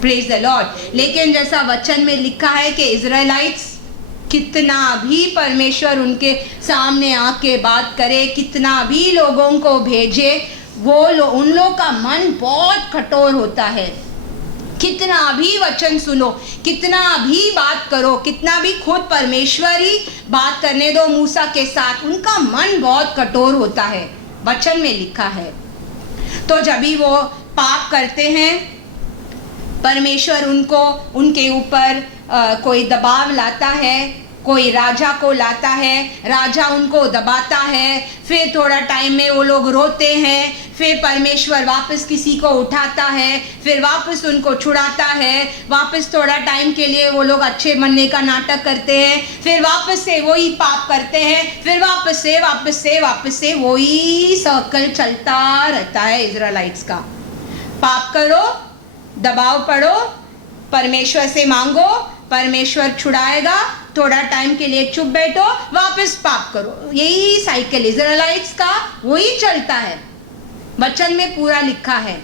Praise the Lord. लेकिन जैसा वचन में लिखा है कि इज़राइलाइट्स कितना भी परमेश्वर उनके सामने आके बात करे, कितना भी लोगों को भेजे, उन लोग का मन बहुत कठोर होता है. कितना भी वचन सुनो, कितना भी बात करो, कितना भी खुद परमेश्वर ही बात करने दो मूसा के साथ, उनका मन बहुत कठोर होता है. वचन में लिखा है। तो जब भी वो पाप करते हैं, परमेश्वर उनको उनके ऊपर कोई दबाव लाता है, कोई राजा को लाता है, राजा उनको दबाता है, फिर थोड़ा टाइम में वो लोग रोते हैं, फिर परमेश्वर वापस किसी को उठाता है, फिर वापस उनको छुड़ाता है, वापस थोड़ा टाइम के लिए वो लोग अच्छे बनने का नाटक करते हैं, फिर वापस से वही पाप करते हैं, फिर वापस से वही सर्कल चलता रहता है इजराइलाइट्स का। पाप करो, दबाव पड़ो, परमेश्वर से मांगो, परमेश्वर छुड़ाएगा, थोड़ा टाइम के लिए चुप बैठो, वापस पाप करो। यही साइकिल इजराइलाइट्स का वही चलता है, वचन में पूरा लिखा है।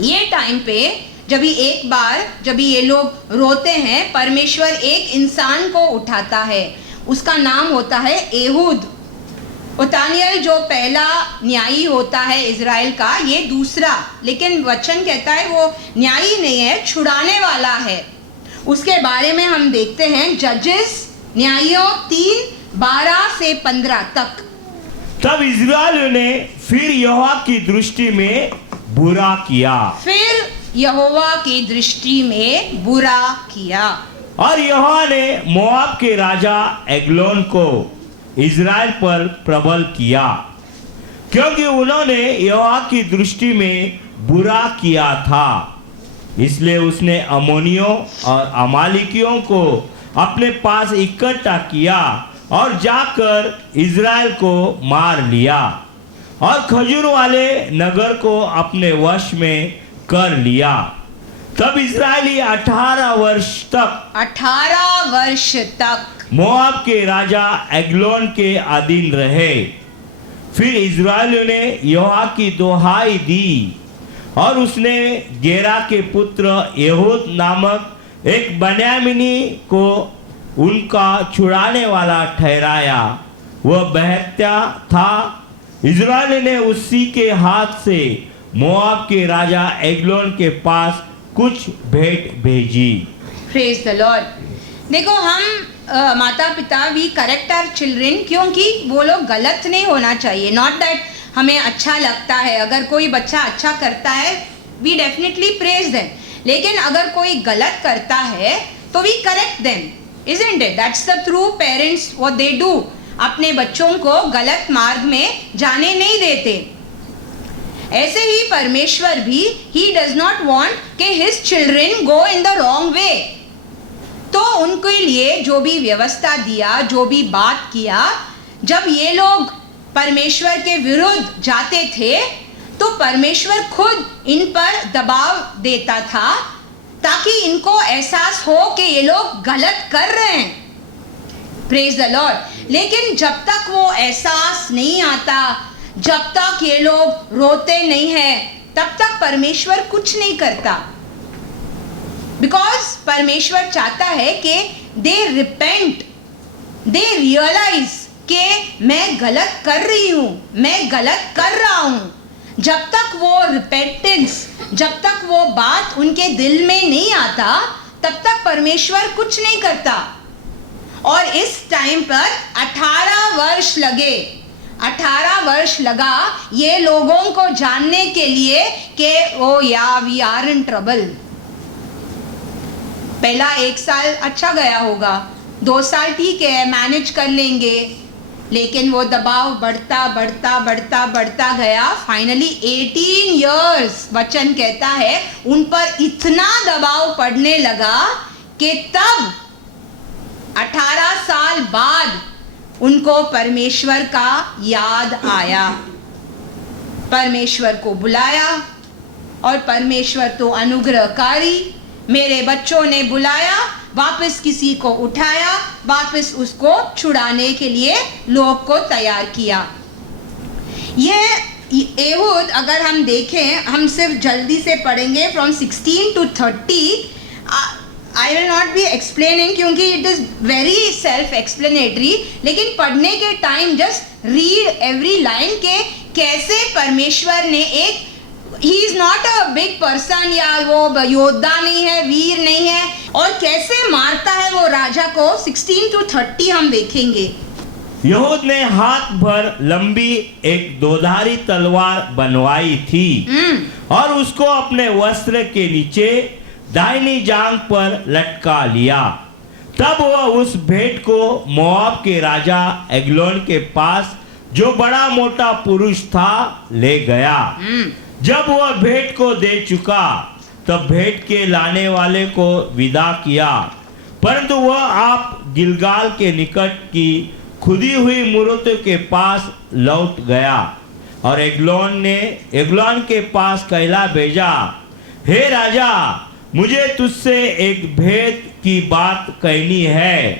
ये टाइम पे जब ये लोग रोते हैं, परमेश्वर एक इंसान को उठाता है, उसका नाम होता है एहूद। ओतानियल जो पहला न्यायी होता है इजराइल का, ये दूसरा, लेकिन वचन कहता है वो न्यायी नहीं है, छुड़ाने वाला है। उसके बारे में हम देखते हैं जजेस न्यायियों 3:12 से 15 तक। तब इजराइल ने फिर यहोवा की दृष्टि में बुरा किया, और यहोवा ने मोआब के राजा एग्लोन को इजराइल पर प्रबल किया, क्योंकि उन्होंने यहोवा की दृष्टि में बुरा किया था। इसलिए उसने अमोनियों और अमालिकियों को अपने पास इकट्ठा किया और जाकर इजराइल को मार लिया और खजूर वाले नगर को अपने वश में कर लिया। तब इजरायली 18 वर्ष तक मोआब के राजा एग्लोन के अधीन रहे। फिर इजरायलियों ने यहोवा की दुहाई दी और उसने गेरा के पुत्र यहूद नामक एक बन्यामीनी को उनका छुड़ाने वाला ठहराया। वह बहत्या था। इजराइल ने उसी के हाथ से मोआब के राजा एग्लोन के पास कुछ भेंट भेजी। Praise the Lord. देखो, हम माता पिता वी करेक्ट आवर चिल्ड्रन, क्योंकि वो लोग गलत नहीं होना चाहिए। नॉट दैट हमें अच्छा लगता है, अगर कोई बच्चा अच्छा करता है वी डेफिनेटली प्रेज देम, लेकिन अगर कोई गलत करता है तो we correct them, isn't it? That's the true parents what they do. अपने बच्चों को गलत मार्ग में जाने नहीं देते। ऐसे ही परमेश्वर भी ही डज नॉट वांट कि his children go in the wrong way. तो उनके लिए जो भी व्यवस्था दिया, जो भी बात किया, जब ये लोग परमेश्वर के विरुद्ध जाते थे तो परमेश्वर खुद इन पर दबाव देता था ताकि इनको एहसास हो कि ये लोग गलत कर रहे हैं। Praise the Lord. लेकिन जब तक वो एहसास नहीं आता, जब तक ये लोग रोते नहीं हैं, तब तक परमेश्वर कुछ नहीं करता। बिकॉज परमेश्वर चाहता है कि दे रिपेंट, दे रियलाइज कि मैं गलत कर रही हूं, मैं गलत कर रहा हूं। जब तक वो रिपेंटेंस, जब तक वो बात उनके दिल में नहीं आता, तब तक परमेश्वर कुछ नहीं करता। और इस टाइम पर 18 वर्ष लगे, 18 वर्ष लगा ये लोगों को जानने के लिए कि ओ या वी आर इन ट्रबल। पहला 1 साल अच्छा गया होगा, 2 साल ठीक है, मैनेज कर लेंगे, लेकिन वो दबाव बढ़ता गया। फाइनली 18 इयर्स वचन कहता है उन पर इतना दबाव पड़ने लगा कि तब 18 साल बाद उनको परमेश्वर का याद आया। परमेश्वर को बुलाया, और परमेश्वर तो अनुग्रहकारी, मेरे बच्चों ने बुलाया, वापस किसी को उठाया, वापस उसको छुड़ाने के लिए लोग को तैयार किया। ये एहूद अगर हम देखें, हम सिर्फ जल्दी से पढ़ेंगे फ्रॉम 16 to 30। I will not be explaining क्योंकि it is very self explanatory, लेकिन पढ़ने के time just read every line के कैसे परमेश्वर ने एक, he is not a big person, या वो योद्धा नहीं है, वीर नहीं है, और कैसे मारता है वो राजा को। 16 to 30 हम देखेंगे। यहूद ने हाथ भर लंबी एक दोधारी तलवार बनवाई थी और उसको अपने वस्त्र के नीचे दाहिनी जांघ पर लटका लिया। तब वह उस भेंट को मोआब के राजा एग्लोन के पास, जो बड़ा मोटा पुरुष था, ले गया। जब वह भेंट को दे चुका तब भेंट के लाने वाले को विदा किया, परंतु वह आप गिलगाल के निकट की खुदी हुई मूर्त के पास लौट गया और एग्लोन के पास कहला भेजा, हे राजा, मुझे तुझसे एक भेद की बात कहनी है।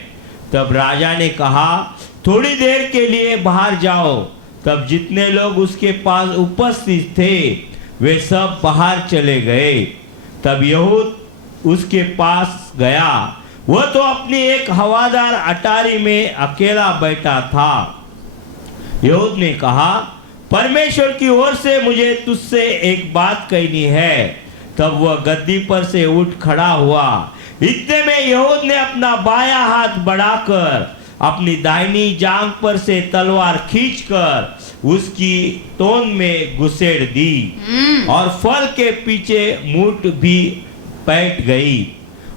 तब राजा ने कहा, थोड़ी देर के लिए बाहर जाओ। तब जितने लोग उसके पास उपस्थित थे वे सब बाहर चले गए। तब यहूद उसके पास गया, वह तो अपनी एक हवादार अटारी में अकेला बैठा था। यहूद ने कहा, परमेश्वर की ओर से मुझे तुझसे एक बात कहनी है। तब वह गद्दी पर से उठ खड़ा हुआ। इतने में यहूद ने अपना बायां हाथ बढ़ाकर अपनी दाहिनी जांघ पर से तलवार खींचकर उसकी तोन में घुसेड़ दी और फल के पीछे मूठ भी पैठ गई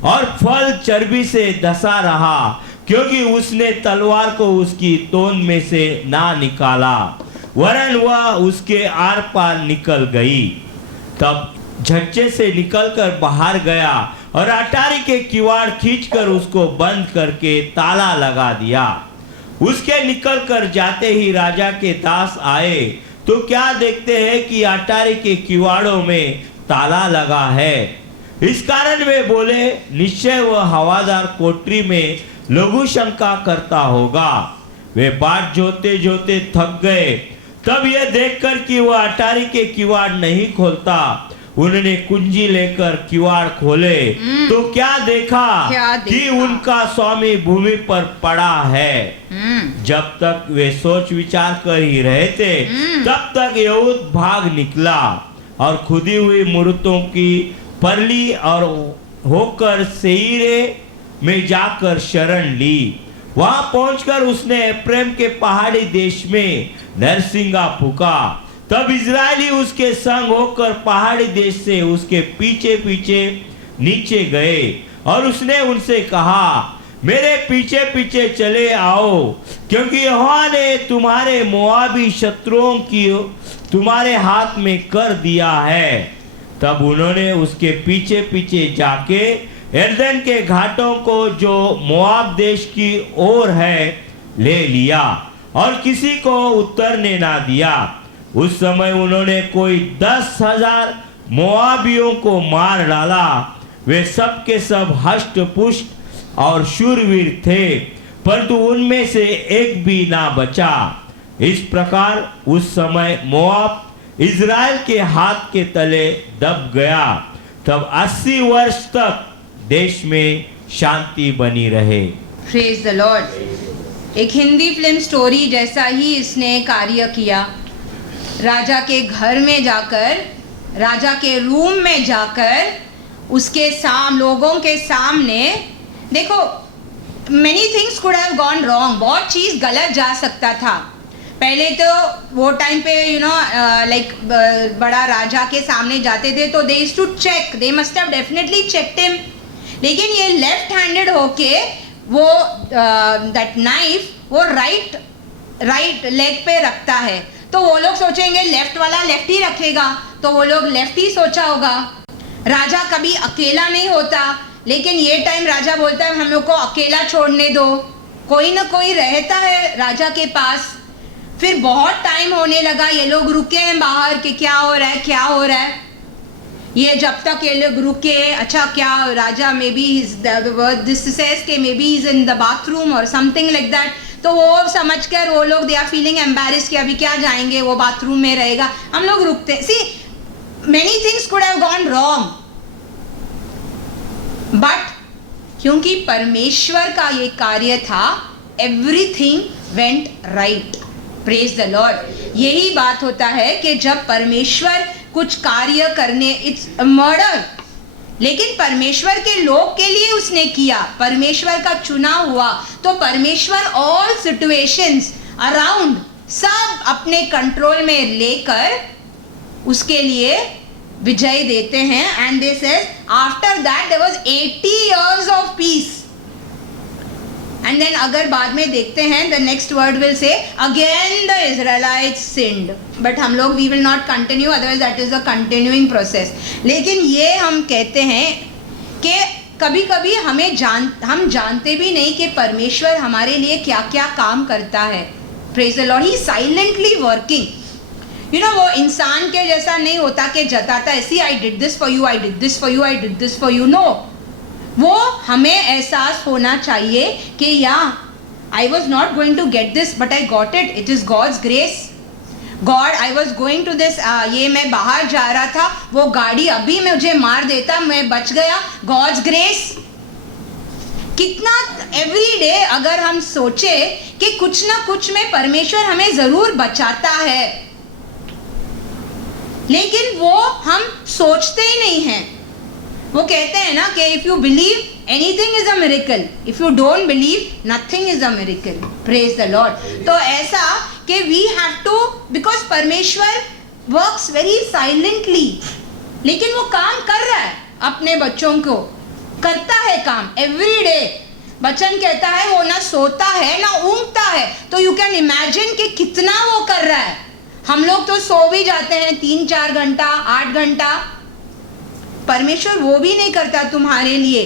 और फल चर्बी से धसा रहा, क्योंकि उसने तलवार को उसकी तोन में से ना निकाला, वरन वह उसके आर पार निकल गई। तब झटके से निकलकर बाहर गया और अटारी के किवाड़ खींचकर उसको बंद करके ताला लगा दिया। उसके निकलकर जाते ही राजा के दास आए तो क्या देखते हैं कि अटारी के किवाड़ों में ताला लगा है। इस कारण वे बोले, निश्चय वह हवादार कोठरी में लघु शंका करता होगा। वे बाट जोते जोते थक गए। तब यह देखकर कि वह अटारी के किवाड़ नहीं खोलता, उन्होंने कुंजी लेकर किवाड़ खोले तो क्या देखा कि उनका स्वामी भूमि पर पड़ा है। जब तक वे सोच विचार कर ही रहे थे तब तक यहूद भाग निकला और खुदी हुई मूर्तों की परली और होकर सेईरे में जाकर शरण ली। वहां पहुंचकर उसने एफ्रेम के पहाड़ी देश में नरसिंगा फूका। तब इजरायली उसके संग होकर पहाड़ी देश से उसके पीछे पीछे नीचे गए और उसने उनसे कहा, मेरे पीछे पीछे चले आओ, क्योंकि यहोवा ने तुम्हारे मोआबी शत्रुओं की तुम्हारे हाथ में कर दिया है। तब उन्होंने उसके पीछे पीछे जाके यरदन के घाटों को जो मोआब देश की ओर है ले लिया और किसी को उतरने ना दिया। उस समय उन्होंने कोई 10,000 मोआबियों को मार डाला। वे सब के सब हष्ट पुष्ट और शूरवीर थे, परंतु उनमें से एक भी ना बचा। इस प्रकार उस समय मोआब इज़राइल के हाथ के तले दब गया। तब 80 वर्ष तक देश में शांति बनी रहे। Praise the Lord. एक हिंदी फिल्म स्टोरी जैसा ही इसने कार्य किया। राजा के घर में जाकर, राजा के रूम में जाकर उसके लोगों के सामने, देखो many things could have gone wrong, बहुत चीज़ गलत जा सकता था। पहले तो वो टाइम पे लाइक बड़ा राजा के सामने जाते थे तो they used to check, they must have definitely checked him। लेकिन ये लेफ्ट हैंडेड होके वो दैट नाइफ वो राइट लेग पे रखता है, तो वो लोग सोचेंगे लेफ्ट वाला लेफ्ट ही रखेगा, तो वो लोग लेफ्ट ही सोचा होगा। राजा कभी अकेला नहीं होता, लेकिन ये टाइम राजा बोलता है हम लोग को अकेला छोड़ने दो, कोई ना कोई रहता है राजा के पास। फिर बहुत टाइम होने लगा, ये लोग रुके हैं बाहर कि क्या हो रहा है क्या हो रहा है। ये जब तक ये लोग रुके, अच्छा क्या राजा मे बी दिस सेज के may be is in the bathroom और समथिंग लाइक दैट, तो वो समझकर वो लोग दे आर फीलिंग एम्बैरेस्ड कि अभी क्या जाएंगे, वो बाथरूम में रहेगा। हम लोग रुकते, see many things could have gone wrong, but क्योंकि परमेश्वर का ये कार्य था, everything went right. Praise the Lord. यही बात होता है कि जब परमेश्वर कुछ कार्य करने, इट्स मर्डर लेकिन परमेश्वर के लोग के लिए उसने किया, परमेश्वर का चुना हुआ। तो परमेश्वर ऑल सिचुएशंस अराउंड सब अपने कंट्रोल में लेकर उसके लिए विजय देते हैं। And they says after that there was 80 years of peace. And then अगर बाद में देखते हैं the next word will say again the Israelites sinned, but हम लोग we will not continue, otherwise that is a continuing process. लेकिन ये हम कहते हैं कि कभी कभी हम जानते भी नहीं कि परमेश्वर हमारे लिए क्या क्या काम करता है। Praise the Lord, he silently working. You no, वो इंसान के जैसा नहीं होता कि जताता है, see I did this for you, I did this for you, I did this for you. No, वो हमें एहसास होना चाहिए कि या I was not going to get this but I got it, it is God's grace. God, I was going to this, ये मैं बाहर जा रहा था, वो गाड़ी अभी मुझे मार देता, मैं बच गया, गॉड्स ग्रेस। कितना एवरी डे अगर हम सोचे कि कुछ ना कुछ में परमेश्वर हमें जरूर बचाता है, लेकिन वो हम सोचते ही नहीं हैं। वो कहते हैं ना कि if you believe anything is a miracle, if you don't believe nothing is a miracle. Praise the Lord. तो ऐसा कि वी हैव टू, बिकॉज परमेश्वर वर्क्स वेरी साइलेंटली, लेकिन वो काम कर रहा है, अपने बच्चों को करता है काम एवरी डे। वचन कहता है वो ना सोता है ना ऊँगता है, तो यू कैन इमेजिन कि कितना वो कर रहा है। हम लोग तो सो भी जाते हैं 3-4 घंटा, 8 घंटा, परमेश्वर वो भी नहीं करता तुम्हारे लिए,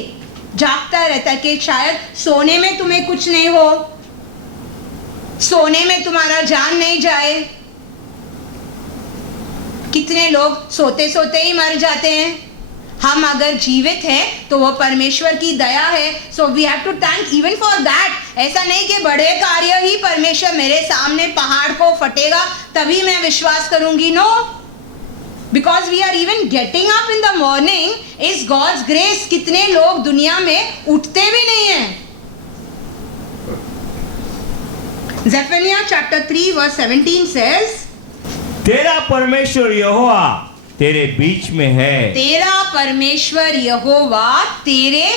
जागता रहता है कि शायद सोने में तुम्हें कुछ नहीं हो, सोने में तुम्हारा जान नहीं जाए। कितने लोग सोते सोते ही मर जाते हैं। हम अगर जीवित हैं तो वो परमेश्वर की दया है। So we have to thank even for that. ऐसा नहीं कि बड़े कार्य ही परमेश्वर, मेरे सामने पहाड़ को फटेगा तभी मैं विश्वास करूंगी। No, because we are even getting up in the morning is God's grace. कितने लोग दुनिया में उठते भी नहीं हैं। ज़ेफनिया चैप्टर 3 वर्स 17 सेज, तेरा परमेश्वर यहोवा तेरे बीच में है। तेरा परमेश्वर यहोवा तेरे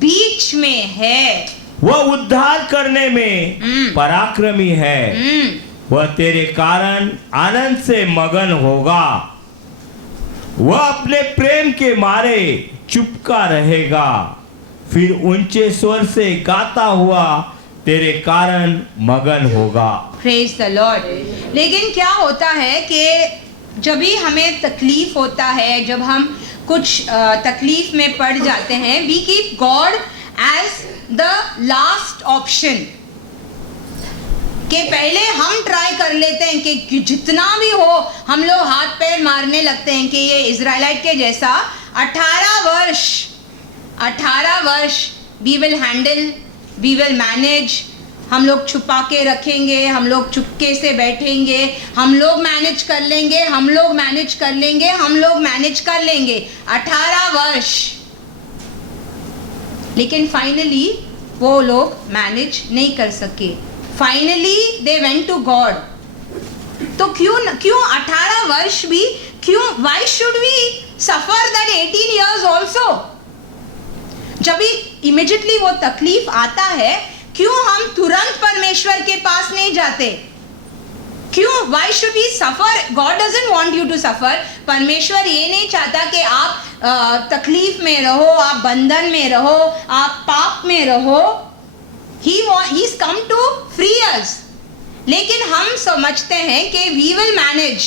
बीच में है। वह उद्धार करने में पराक्रमी है। वह तेरे कारण आनंद से मगन होगा। वह अपने प्रेम के मारे चुपका रहेगा, फिर ऊंचे स्वर से गाता हुआ तेरे कारण मगन होगा। Praise the Lord. लेकिन क्या होता है कि जब भी हमें तकलीफ होता है, जब हम कुछ तकलीफ में पड़ जाते हैं, we keep God as the last option, कि पहले हम ट्राई कर लेते हैं कि जितना भी हो, हम लोग हाथ पैर मारने लगते हैं कि ये इजराइलाइट के जैसा 18 वर्ष we will handle, we will manage, हम लोग छुपा के रखेंगे, हम लोग चुपके से बैठेंगे, हम लोग मैनेज कर लेंगे, हम लोग मैनेज कर लेंगे, हम लोग मैनेज कर लेंगे। 18 वर्ष, लेकिन फाइनली वो लोग मैनेज नहीं कर सके। Finally they went to God. तो क्यों 18 वर्ष भी क्यों? Why should we suffer that 18 years also? जब भी इमिजिएटली वो तकलीफ आता है, क्यों हम तुरंत परमेश्वर के पास नहीं जाते? क्यों? Why should we suffer? God doesn't want you to suffer. परमेश्वर ये नहीं चाहता कि आप तकलीफ में रहो, आप बंधन में रहो, आप पाप में रहो। He's come to free us. लेकिन हम समझते हैं कि we will manage,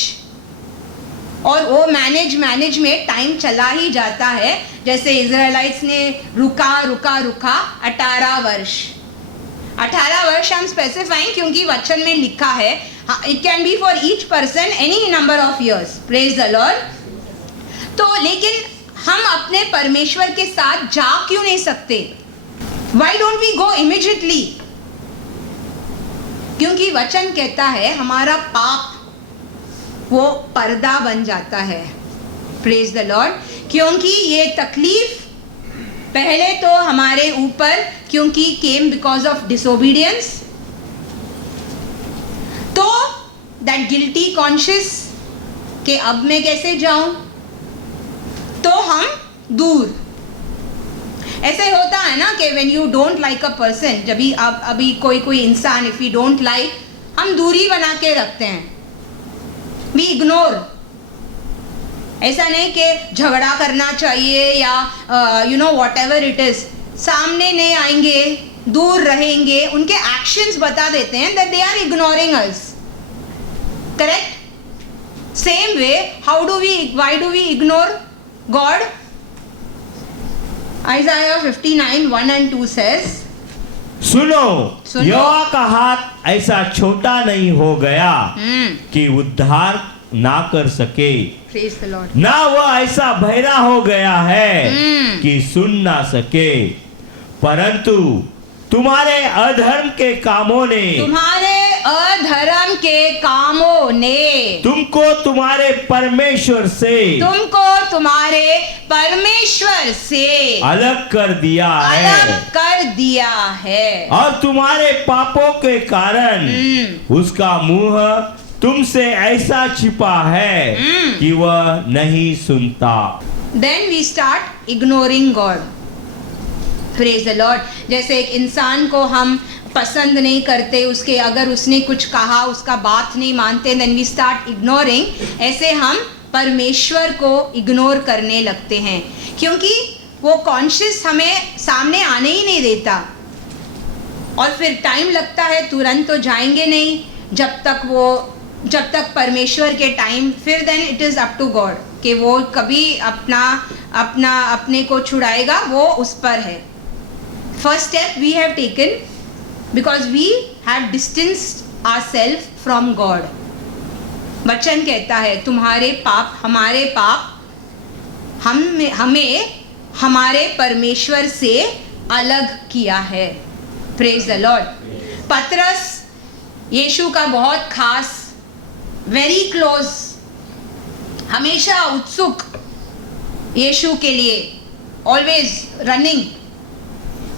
और वो मैनेज में टाइम चला ही जाता है। जैसे इजराइलाइट्स ने रुका 18 वर्ष। 18 वर्ष हम स्पेसिफाइंग क्योंकि वचन में लिखा है। It can be for each person any number of years. Praise the Lord. तो लेकिन हम अपने परमेश्वर के साथ जा क्यों नहीं सकते? Why don't we go immediately? क्योंकि वचन कहता है हमारा पाप वो पर्दा बन जाता है। Praise the Lord. क्योंकि ये तकलीफ पहले तो हमारे ऊपर क्योंकि केम बिकॉज ऑफ डिसोबीडियंस, तो दैट गिल्टी कॉन्शियस कि अब मैं कैसे जाऊं, तो हम दूर ऐसे होता है ना कि when you don't like a person, जब भी अभी कोई इंसान इफ यू डोंट लाइक, हम दूरी बना के रखते हैं, वी इग्नोर। ऐसा नहीं कि झगड़ा करना चाहिए या you know what ever it is, सामने नहीं आएंगे, दूर रहेंगे, उनके एक्शंस बता देते हैं that they are ignoring us, correct? Same way why do we ignore God? Isaiah 59:1-2 says, सुनो, सुनो। यहोवा का हाथ ऐसा छोटा नहीं हो गया कि उद्धार ना कर सके, praise the Lord, ना वह ऐसा बहरा हो गया है कि सुन ना सके, परंतु तुम्हारे अधर्म के कामों ने, तुम्हारे अधर्म के कामों ने तुमको तुम्हारे परमेश्वर से, तुमको तुम्हारे परमेश्वर से अलग कर दिया अलग है, कर दिया है, और तुम्हारे पापों के कारण उसका मुंह तुमसे ऐसा छिपा है कि वह नहीं सुनता। Then we start ignoring God. Praise the Lord. जैसे एक इंसान को हम पसंद नहीं करते, उसके अगर उसने कुछ कहा उसका बात नहीं मानते, then we start ignoring. ऐसे हम परमेश्वर को इग्नोर करने लगते हैं, क्योंकि वो कॉन्शियस हमें सामने आने ही नहीं देता, और फिर टाइम लगता है, तुरंत तो जाएंगे नहीं, जब तक परमेश्वर के टाइम, फिर then it is up to God कि वो कभी अपने को छुड़ाएगा, वो उस पर है। First step we have taken because we have distanced ourself from God. वचन कहता है तुम्हारे पाप, हमारे पाप हमें हमारे परमेश्वर से अलग किया है। Praise the Lord. पतरस यीशु का बहुत खास, वेरी क्लोज, हमेशा उत्सुक यीशु के लिए, ऑलवेज रनिंग।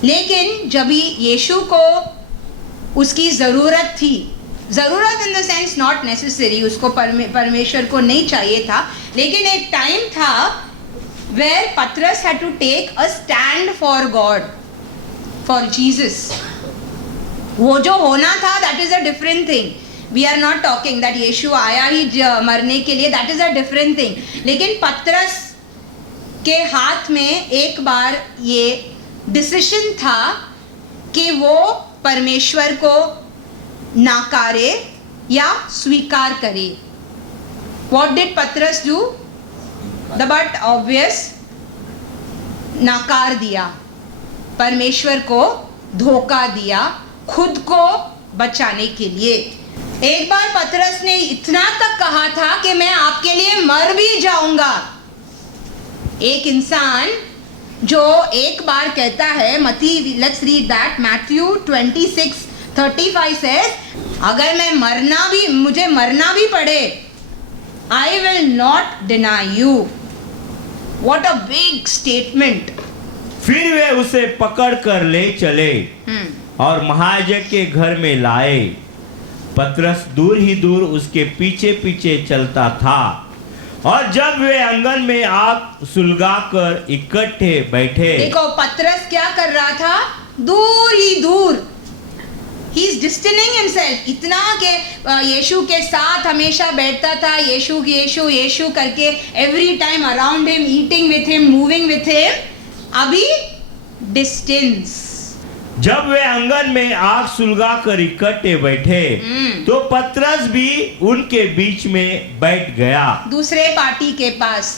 लेकिन जब यीशु को उसकी ज़रूरत थी, ज़रूरत in the sense not necessary, उसको परमेश्वर को नहीं चाहिए था, लेकिन एक टाइम था वेयर पतरस had to take a stand for God, for Jesus. वो जो होना था that is a different thing. We are not talking that यीशु आया ही मरने के लिए, that is a different thing. लेकिन पतरस के हाथ में एक बार ये डिसीजन था कि वो परमेश्वर को नाकारे या स्वीकार करे। व्हाट डिड पतरस डू? द बट ऑब्वियस, नाकार दिया, परमेश्वर को धोखा दिया खुद को बचाने के लिए। एक बार पतरस ने इतना तक कहा था कि मैं आपके लिए मर भी जाऊंगा। एक इंसान जो एक बार कहता है, मती, let's read that, Matthew 26:35 says, अगर मुझे मरना भी पड़े, आई will not deny you. What a big statement. फिर वे उसे पकड़ कर ले चले और महायाजक के घर में लाए। पतरस दूर ही दूर उसके पीछे पीछे चलता था, और जब वे आंगन में आग सुलगाकर इकट्ठे बैठे। देखो पतरस क्या कर रहा था, दूर ही दूर, ही इज डिस्टेंसिंग हिमसेल्फ, इतना के यीशु के साथ हमेशा बैठता था, यीशु यीशु यीशु करके, every time around him, eating with him, moving with him. अभी डिस्टेंस। जब वे आंगन में आग सुलगा कर इकट्ठे बैठे तो पतरस भी उनके बीच में बैठ गया, दूसरे पार्टी के पास,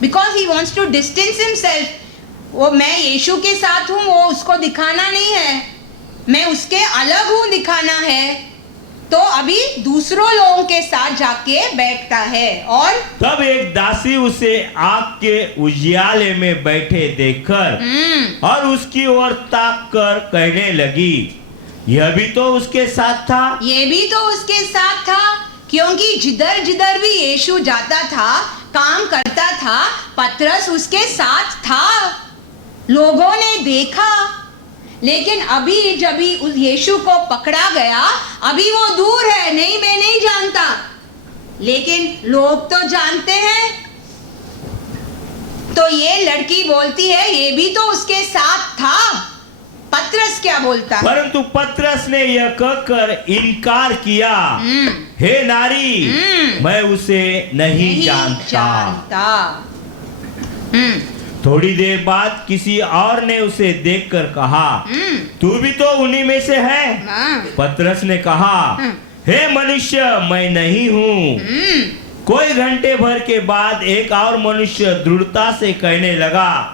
because he wants to distance himself. वो मैं यीशु के साथ हूँ, वो उसको दिखाना नहीं है, मैं उसके अलग हूँ दिखाना है। तो अभी दूसरों लोगों के साथ जाके बैठता है। और तब एक दासी उसे आग के उजियाले में बैठे देखकर और उसकी ओर ताक कर कहने लगी, यह भी तो उसके साथ था। ये भी तो उसके साथ था, क्योंकि जिधर जिधर भी यीशु जाता था, काम करता था, पतरस उसके साथ था। लोगों ने देखा, लेकिन अभी जब उस यीशु को पकड़ा गया, अभी वो दूर है, नहीं मैं नहीं जानता, लेकिन लोग तो जानते हैं। तो ये लड़की बोलती है ये भी तो उसके साथ था। पतरस क्या बोलता है? परंतु पतरस ने यह कहकर इनकार किया, हे नारी, मैं उसे नहीं जानता। थोड़ी देर बाद किसी और ने उसे देखकर कहा, तू भी तो उन्हीं में से है। पतरस ने कहा, हे मनुष्य, मैं नहीं हूँ। कोई घंटे भर के बाद एक और मनुष्य दृढ़ता से कहने लगा,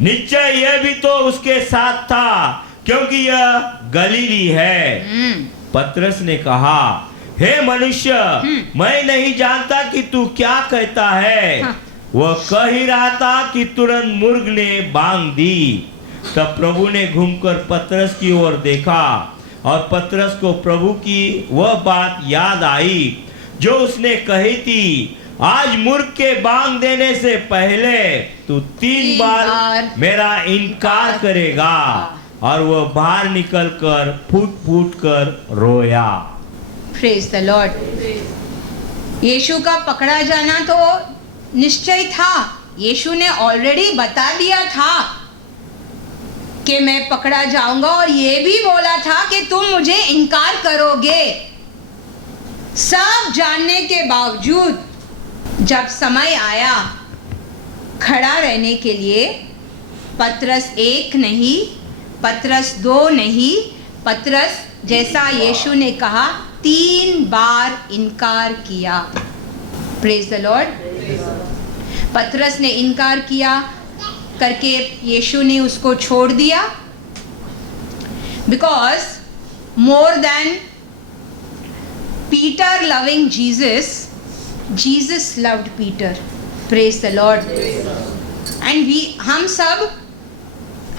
निश्चय यह भी तो उसके साथ था, क्योंकि यह गलीली है। पतरस ने कहा, हे मनुष्य, मैं नहीं जानता कि तू क्या कहता है। वह कह ही रहा था कि तुरंत मुर्ग ने बांग दी। तब प्रभु ने घूमकर पतरस की ओर देखा और पतरस को प्रभु की वह बात याद आई जो उसने कही थी, आज मुर्ग के बांग देने से पहले तू 3 बार मेरा इनकार करेगा। और वह बाहर निकलकर फूट फूट कर रोया। Praise the Lord. यीशु का पकड़ा जाना तो निश्चय था। यीशु ने ऑलरेडी बता दिया था कि मैं पकड़ा जाऊंगा, और ये भी बोला था कि तुम मुझे इनकार करोगे। सब जानने के बावजूद जब समय आया खड़ा रहने के लिए, पतरस 1 नहीं, पतरस 2 नहीं, पतरस जैसा यीशु ने कहा 3 बार इनकार किया। Praise the Lord. पतरस ने इनकार किया करके यीशु ने उसको छोड़ दिया, because more than Peter loving Jesus, Jesus loved Peter. Praise the Lord. And हम सब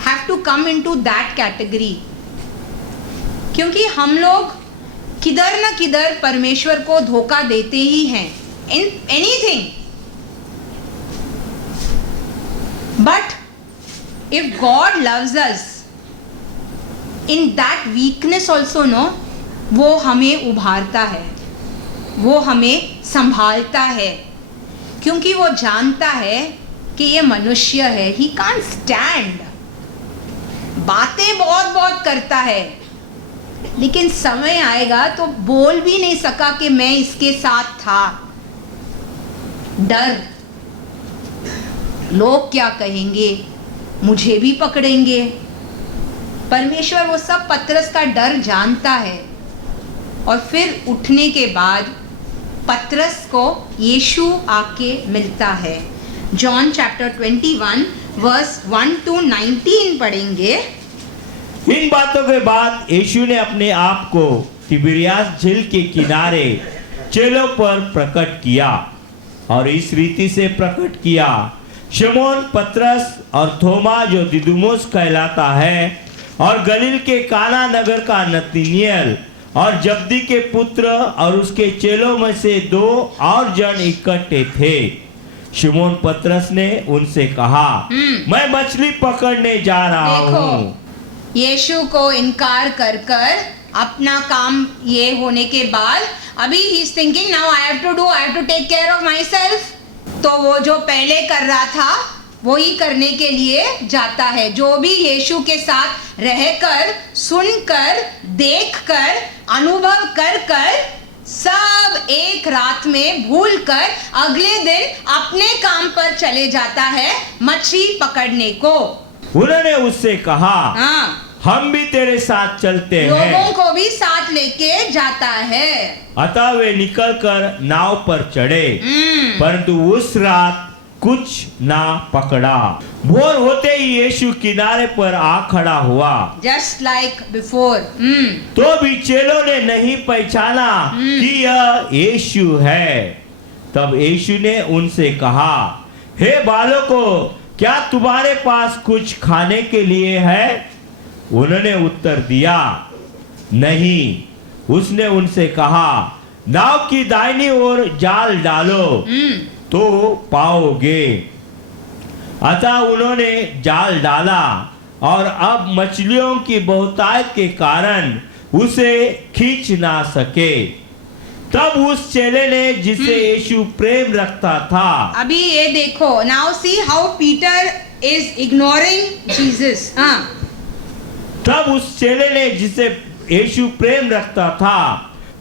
have to come into that category, क्योंकि हम लोग किधर न किधर परमेश्वर को धोखा देते ही हैं in anything. But if God loves us, in that weakness also, no, वो हमें उभारता है, वो हमें संभालता है, क्योंकि वो जानता है कि ये मनुष्य है। He can't stand. बातें बहुत बहुत करता है, लेकिन समय आएगा तो बोल भी नहीं सका कि मैं इसके साथ था। डर, लोग क्या कहेंगे, मुझे भी पकड़ेंगे। परमेश्वर वो सब पतरस का डर जानता है, और फिर उठने के बाद पतरस को यीशु आके मिलता है। जॉन चैप्टर 21 वर्स 1 to 19 पढ़ेंगे। इन बातों के बाद यीशु ने अपने आप को तिबिरियास झील के किनारे चेलों पर प्रकट किया, और इस रीति से प्रकट किया, शमौन पतरस और थोमा जो दिदुमुस कहलाता है, और गलील के काना नगर का नतनीएल, और जब्दी के पुत्र और उसके चेलों में से 2 और जन इकट्ठे थे। शमौन पतरस ने उनसे कहा, मैं मछली पकड़ने जा रहा हूँ। यीशु को इनकार कर कर अपना काम ये होने के बाद अभी ही is thinking now I have to take care of myself. तो वो जो पहले कर रहा था वो ही करने के लिए जाता है। जो भी यीशु के साथ रहकर, सुनकर, देखकर, अनुभव कर कर सब एक रात में भूलकर अगले दिन अपने काम पर चले जाता है मछली पकड़ने को। उन्होंने उससे कहा, हाँ, हम भी तेरे साथ चलते हैं। लोगों को भी साथ लेके जाता है। अतः वे निकलकर नाव पर चढ़े, परंतु उस रात कुछ ना पकड़ा। भोर होते ही यीशु किनारे पर आ खड़ा हुआ, जस्ट लाइक बिफोर। तो भी चेलों ने नहीं पहचाना कि यह यीशु है। तब यीशु ने उनसे कहा, हे बालकों, क्या तुम्हारे पास कुछ खाने के लिए है? उन्होंने उत्तर दिया, नहीं। उसने उनसे कहा, नाव की दाहिनी ओर जाल डालो तो पाओगे। अतः उन्होंने जाल डाला, और अब मछलियों की बहुतायत के कारण उसे खींच ना सके। तब उस चेले ने जिसे यीशु प्रेम रखता था। अभी ये देखो, now see how Peter is ignoring Jesus. हाँ, तब उस चेले ने जिसे यीशु प्रेम रखता था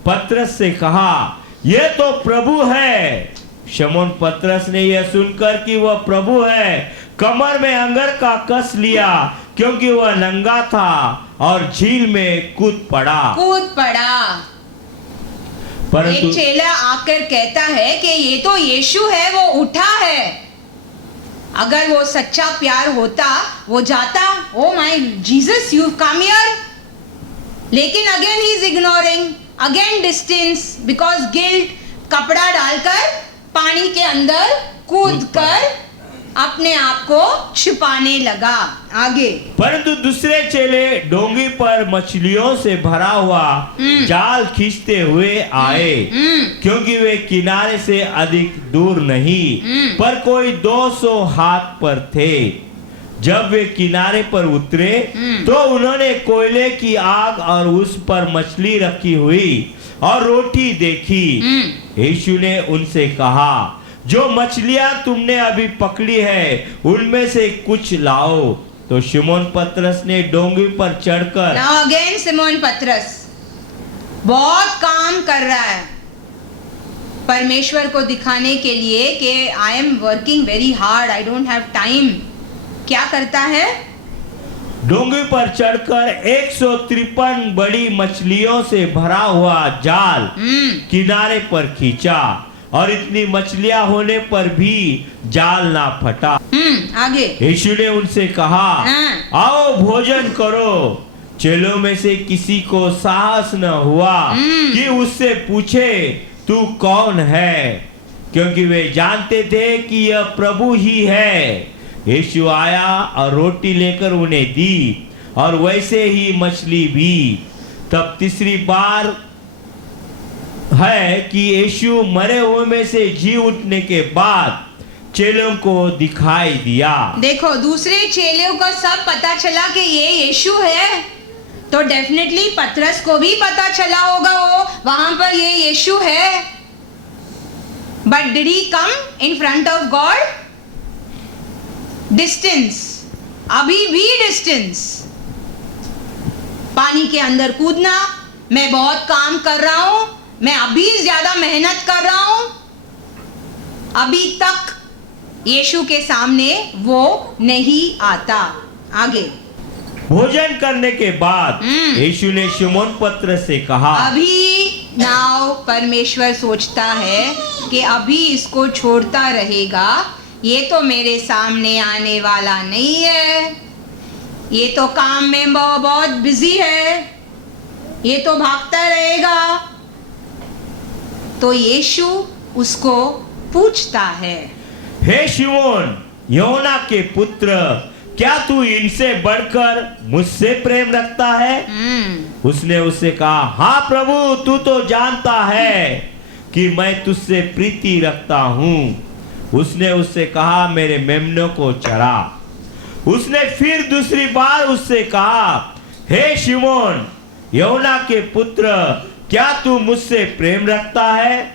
पतरस से कहा, यह तो प्रभु है। शमौन पतरस ने यह सुनकर कि वह प्रभु है, कमर में अंगर का कस लिया, क्योंकि वह नंगा था, और झील में कूद पड़ा। परंतु एक चेला आकर कहता है कि ये तो यीशु है, वो उठा है। अगर वो सच्चा प्यार होता, वो जाता, oh my Jesus you come here. लेकिन again he is ignoring, again distance, because guilt. कपड़ा डालकर पानी के अंदर कूदकर अपने आप को छिपाने लगा। आगे, परंतु दूसरे चेले डोंगी पर मछलियों से भरा हुआ जाल खींचते हुए आए, क्योंकि वे किनारे से अधिक दूर नहीं, पर कोई 200 हाथ पर थे। जब वे किनारे पर उतरे तो उन्होंने कोयले की आग और उस पर मछली रखी हुई और रोटी देखी। यीशु ने उनसे कहा, जो मछलियां तुमने अभी पकड़ी है उनमें से कुछ लाओ। तो शिमोन पतरस ने डोंगी पर चढ़कर, नाउ अगेन सिमोन पतरस बहुत काम कर रहा है परमेश्वर को दिखाने के लिए कि I am working very hard, I don't have time. क्या करता है? डोंगी पर चढ़कर 153 बड़ी मछलियों से भरा हुआ जाल किनारे पर खींचा, और इतनी मछलियां होने पर भी जाल ना फटा। आगे, यीशु ने उनसे कहा, आओ भोजन करो। चेलों में से किसी को साहस न हुआ कि उससे पूछे, तू कौन है, क्योंकि वे जानते थे कि यह प्रभु ही है। यीशु आया और रोटी लेकर उन्हें दी, और वैसे ही मछली भी। तब तीसरी बार है कि यीशु मरे हुए में से जी उठने के बाद चेलों को दिखाई दिया। देखो, दूसरे चेलों को सब पता चला कि ये यीशु है, तो डेफिनेटली पतरस को भी पता चला होगा वो वहां पर ये यीशु है। But did he come in front of God? Distance, अभी भी डिस्टेंस। पानी के अंदर कूदना, मैं बहुत काम कर रहा हूं, मैं अभी ज्यादा मेहनत कर रहा हूं, अभी तक यीशु के सामने वो नहीं आता। आगे, भोजन करने के बाद यीशु ने शिमोन पतरस से कहा, अभी नाउ परमेश्वर सोचता है कि अभी इसको छोड़ता रहेगा, ये तो मेरे सामने आने वाला नहीं है, ये तो काम में बहुत बिजी है, ये तो भागता रहेगा। तो यीशु उसको पूछता है, हे शिमोन, योना के पुत्र, क्या तू इनसे बढ़कर मुझसे प्रेम रखता है? उसने उससे कहा, हाँ प्रभु, तू तो जानता है कि मैं तुझसे प्रीति रखता हूँ। उसने उससे कहा, मेरे मेमनों को चरा। उसने फिर दूसरी बार उससे कहा, हे शिमोन, योना के पुत्र, क्या तू मुझसे प्रेम रखता है?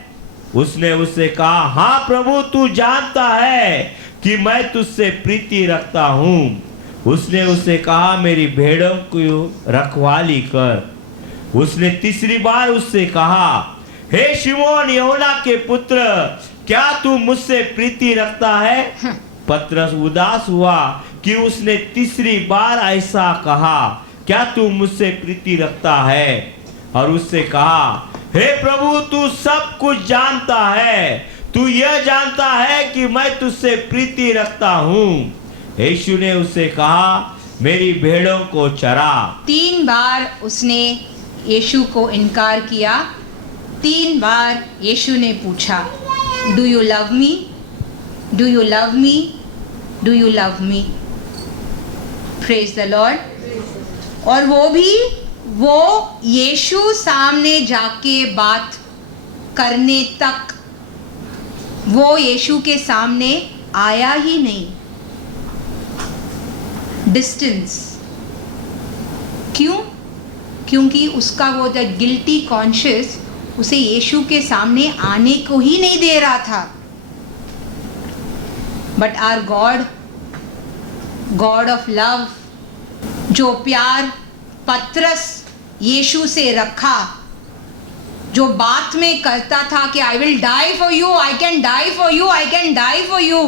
उसने उससे कहा, हाँ प्रभु, तू जानता है कि मैं तुझसे प्रीति रखता हूँ। उसने उससे कहा, मेरी भेड़ों को रखवाली कर। उसने तीसरी बार उससे कहा, हे शिमोन, योना के पुत्र, क्या तू मुझसे प्रीति रखता है? पतरस उदास हुआ कि उसने तीसरी बार ऐसा कहा, क्या तू मुझसे प्रीति रखता है? और उससे कहा, हे प्रभु, तू सब कुछ जानता है, तू यह जानता है कि मैं तुझसे प्रीति रखता हूँ। यीशु ने उससे कहा, मेरी भेड़ों को चरा। 3 बार उसने यीशु को इनकार किया। 3 बार यीशु ने पूछा, do you love me, do you love me, do you love me? Praise the Lord. और वो यीशु सामने जाके बात करने तक वो यीशु के सामने आया ही नहीं। डिस्टेंस। क्यों? क्योंकि उसका वो द गिल्टी कॉन्शियस उसे यीशु के सामने आने को ही नहीं दे रहा था। But our God, God of love, जो प्यार पतरस यीशु से रखा, जो बात में करता था कि I will die for you, I can die for you, I can die for you,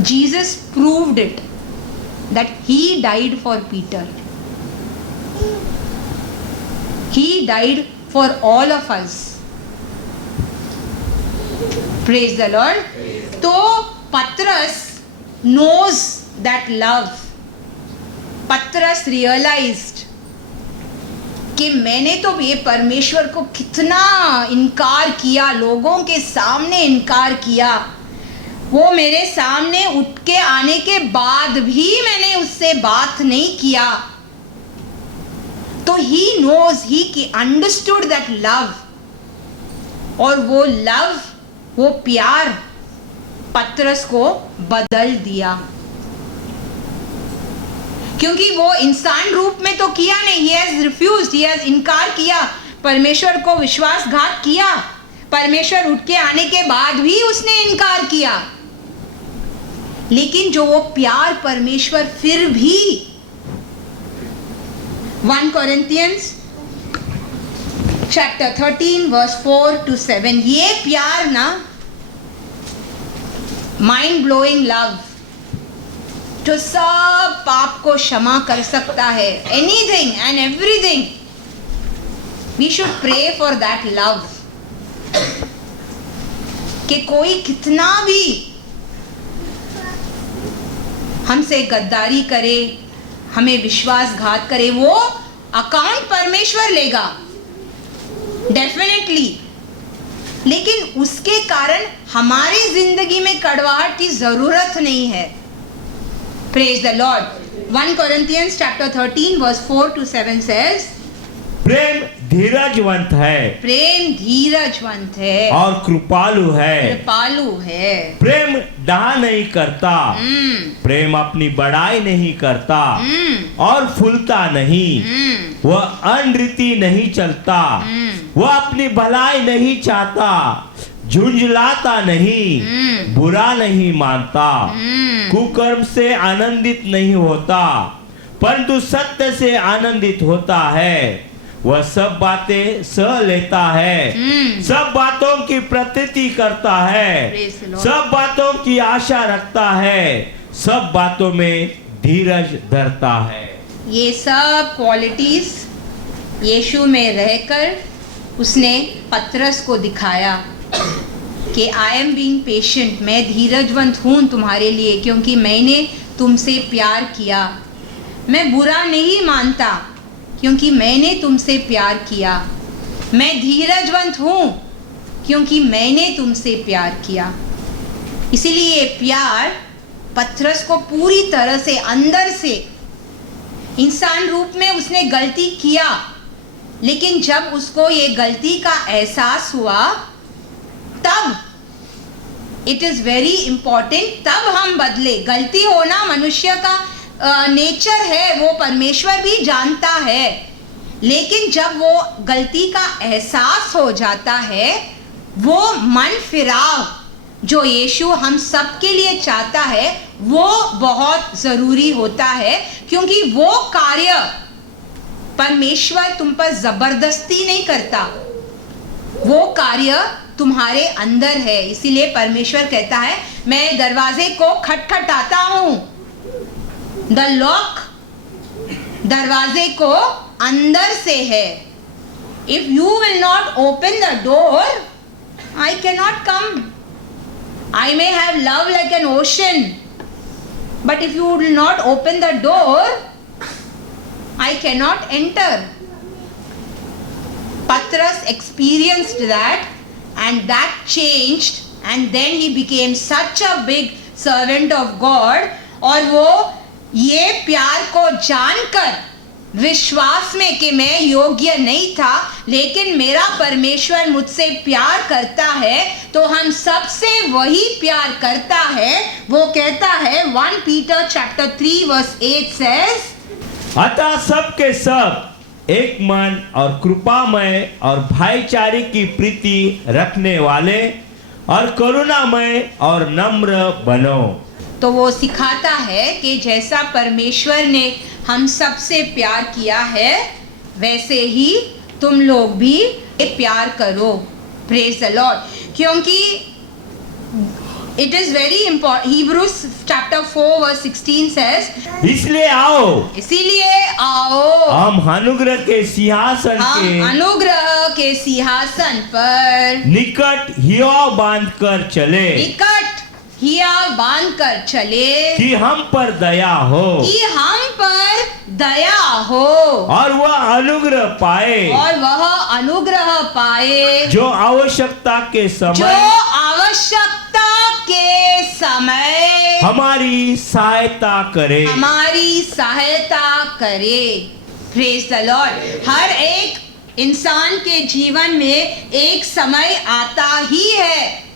Jesus proved it that he died for Peter. He died for all of us. Praise the Lord. तो पतरस knows that love. पतरस realized कि मैंने तो ये परमेश्वर को कितना इनकार किया, लोगों के सामने इनकार किया, वो मेरे सामने उठ के आने के बाद भी मैंने उससे बात नहीं किया। तो he knows, he understood that love, और वो लव, वो प्यार पतरस को बदल दिया। क्योंकि वो इंसान रूप में तो किया नहीं, he has refused, he has इनकार किया, परमेश्वर को विश्वासघात किया, परमेश्वर उठ के आने के बाद भी उसने इनकार किया। लेकिन जो वो प्यार परमेश्वर फिर भी 1 Corinthians chapter 13 verse 4 to 7, ये प्यार ना, माइंड ब्लोइंग लव, जो सब पाप को क्षमा कर सकता है, anything and everything, we should pray for that love. कि कोई कितना भी हमसे गद्दारी करे, हमें विश्वासघात करे, वो अकाउंट परमेश्वर लेगा डेफिनेटली, लेकिन उसके कारण हमारी जिंदगी में कड़वाहट की जरूरत नहीं है। Praise the Lord. 1 Corinthians chapter 13 verse 4 to 7 says, प्रेम धीरजवंत है, प्रेम धीरजवंत है और कृपालु है, कृपालु है, प्रेम डाह नहीं करता, प्रेम अपनी बड़ाई नहीं करता और फूलता नहीं, वह अनरीति नहीं चलता, वह अपनी भलाई नहीं चाहता, झुंझलाता नहीं, बुरा नहीं मानता, कुकर्म से आनंदित नहीं होता, परंतु सत्य से आनंदित होता है, वह सब बातें सह लेता है, सब बातों की प्रतीति करता है, सब बातों की आशा रखता है, सब बातों में धीरज धरता है। ये सब क्वालिटीज यीशु में रहकर उसने पतरस को दिखाया कि आई एम बीइंग पेशेंट, मैं धीरजवंत हूँ तुम्हारे लिए, क्योंकि मैंने तुमसे प्यार किया। मैं बुरा नहीं मानता क्योंकि मैंने तुमसे प्यार किया। मैं धीरजवंत हूँ क्योंकि मैंने तुमसे प्यार किया। इसीलिए प्यार पतरस को पूरी तरह से अंदर से, इंसान रूप में उसने गलती किया, लेकिन जब उसको ये गलती का एहसास हुआ, तब इट इज़ वेरी इम्पॉर्टेंट, तब हम बदले। गलती होना मनुष्य का नेचर है, वो परमेश्वर भी जानता है, लेकिन जब वो गलती का एहसास हो जाता है, वो मन फिराव जो यीशु हम सब के लिए चाहता है, वो बहुत ज़रूरी होता है, क्योंकि वो कार्य परमेश्वर तुम पर ज़बरदस्ती नहीं करता, वो कार्य तुम्हारे अंदर है। इसीलिए परमेश्वर कहता है, मैं दरवाजे को खटखटाता हूँ। द लॉक दरवाजे को अंदर से है। If you will not open the door, I can not come. I may have love like an ocean, but if you will not open the door, I can not enter. Patras experienced that, and that changed, and then he became such a big servant of God। और वो ये प्यार को जानकर, विश्वास में कि मैं योग्य नहीं था, लेकिन मेरा परमेश्वर मुझसे प्यार करता है, तो हम सबसे वही प्यार करता है। वो कहता है 1 Peter chapter 3 verse 8 says, अतः सब के सब एक मन और कृपामय और भाईचारे की प्रीति रखने वाले और करुणामय और नम्र बनो। तो वो सिखाता है कि जैसा परमेश्वर ने हम सबसे प्यार किया है वैसे ही तुम लोग भी प्यार करो। Praise the Lord. क्योंकि it is very important. Hebrews chapter 4 verse 16 says, इसलिए आओ, इसीलिए आओ हम अनुग्रह के सिंहासन हम के अनुग्रह के सिंहासन पर निकट हिया बांध कर चले, निकट हिया बांध कर चले कि हम पर दया हो कि हम पर दया हो और वह अनुग्रह पाए और वह अनुग्रह पाए जो आवश्यकता के जो समय आवश्यकता के समय हमारी सहायता करे। हमारी सहायता करे। Praise the Lord. हर एक इंसान के जीवन में एक समय आता ही है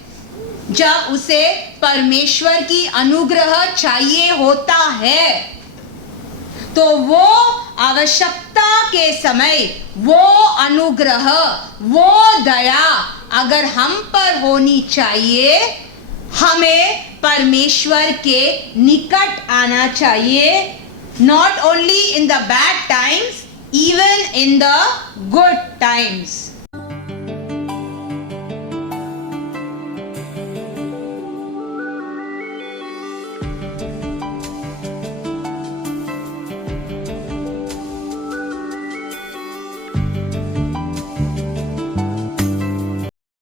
जब उसे परमेश्वर की अनुग्रह चाहिए होता है। तो वो आवश्यकता के समय वो अनुग्रह, वो दया अगर हम पर होनी चाहिए, हमें परमेश्वर के निकट आना चाहिए। Not only in the bad times, even in the good times.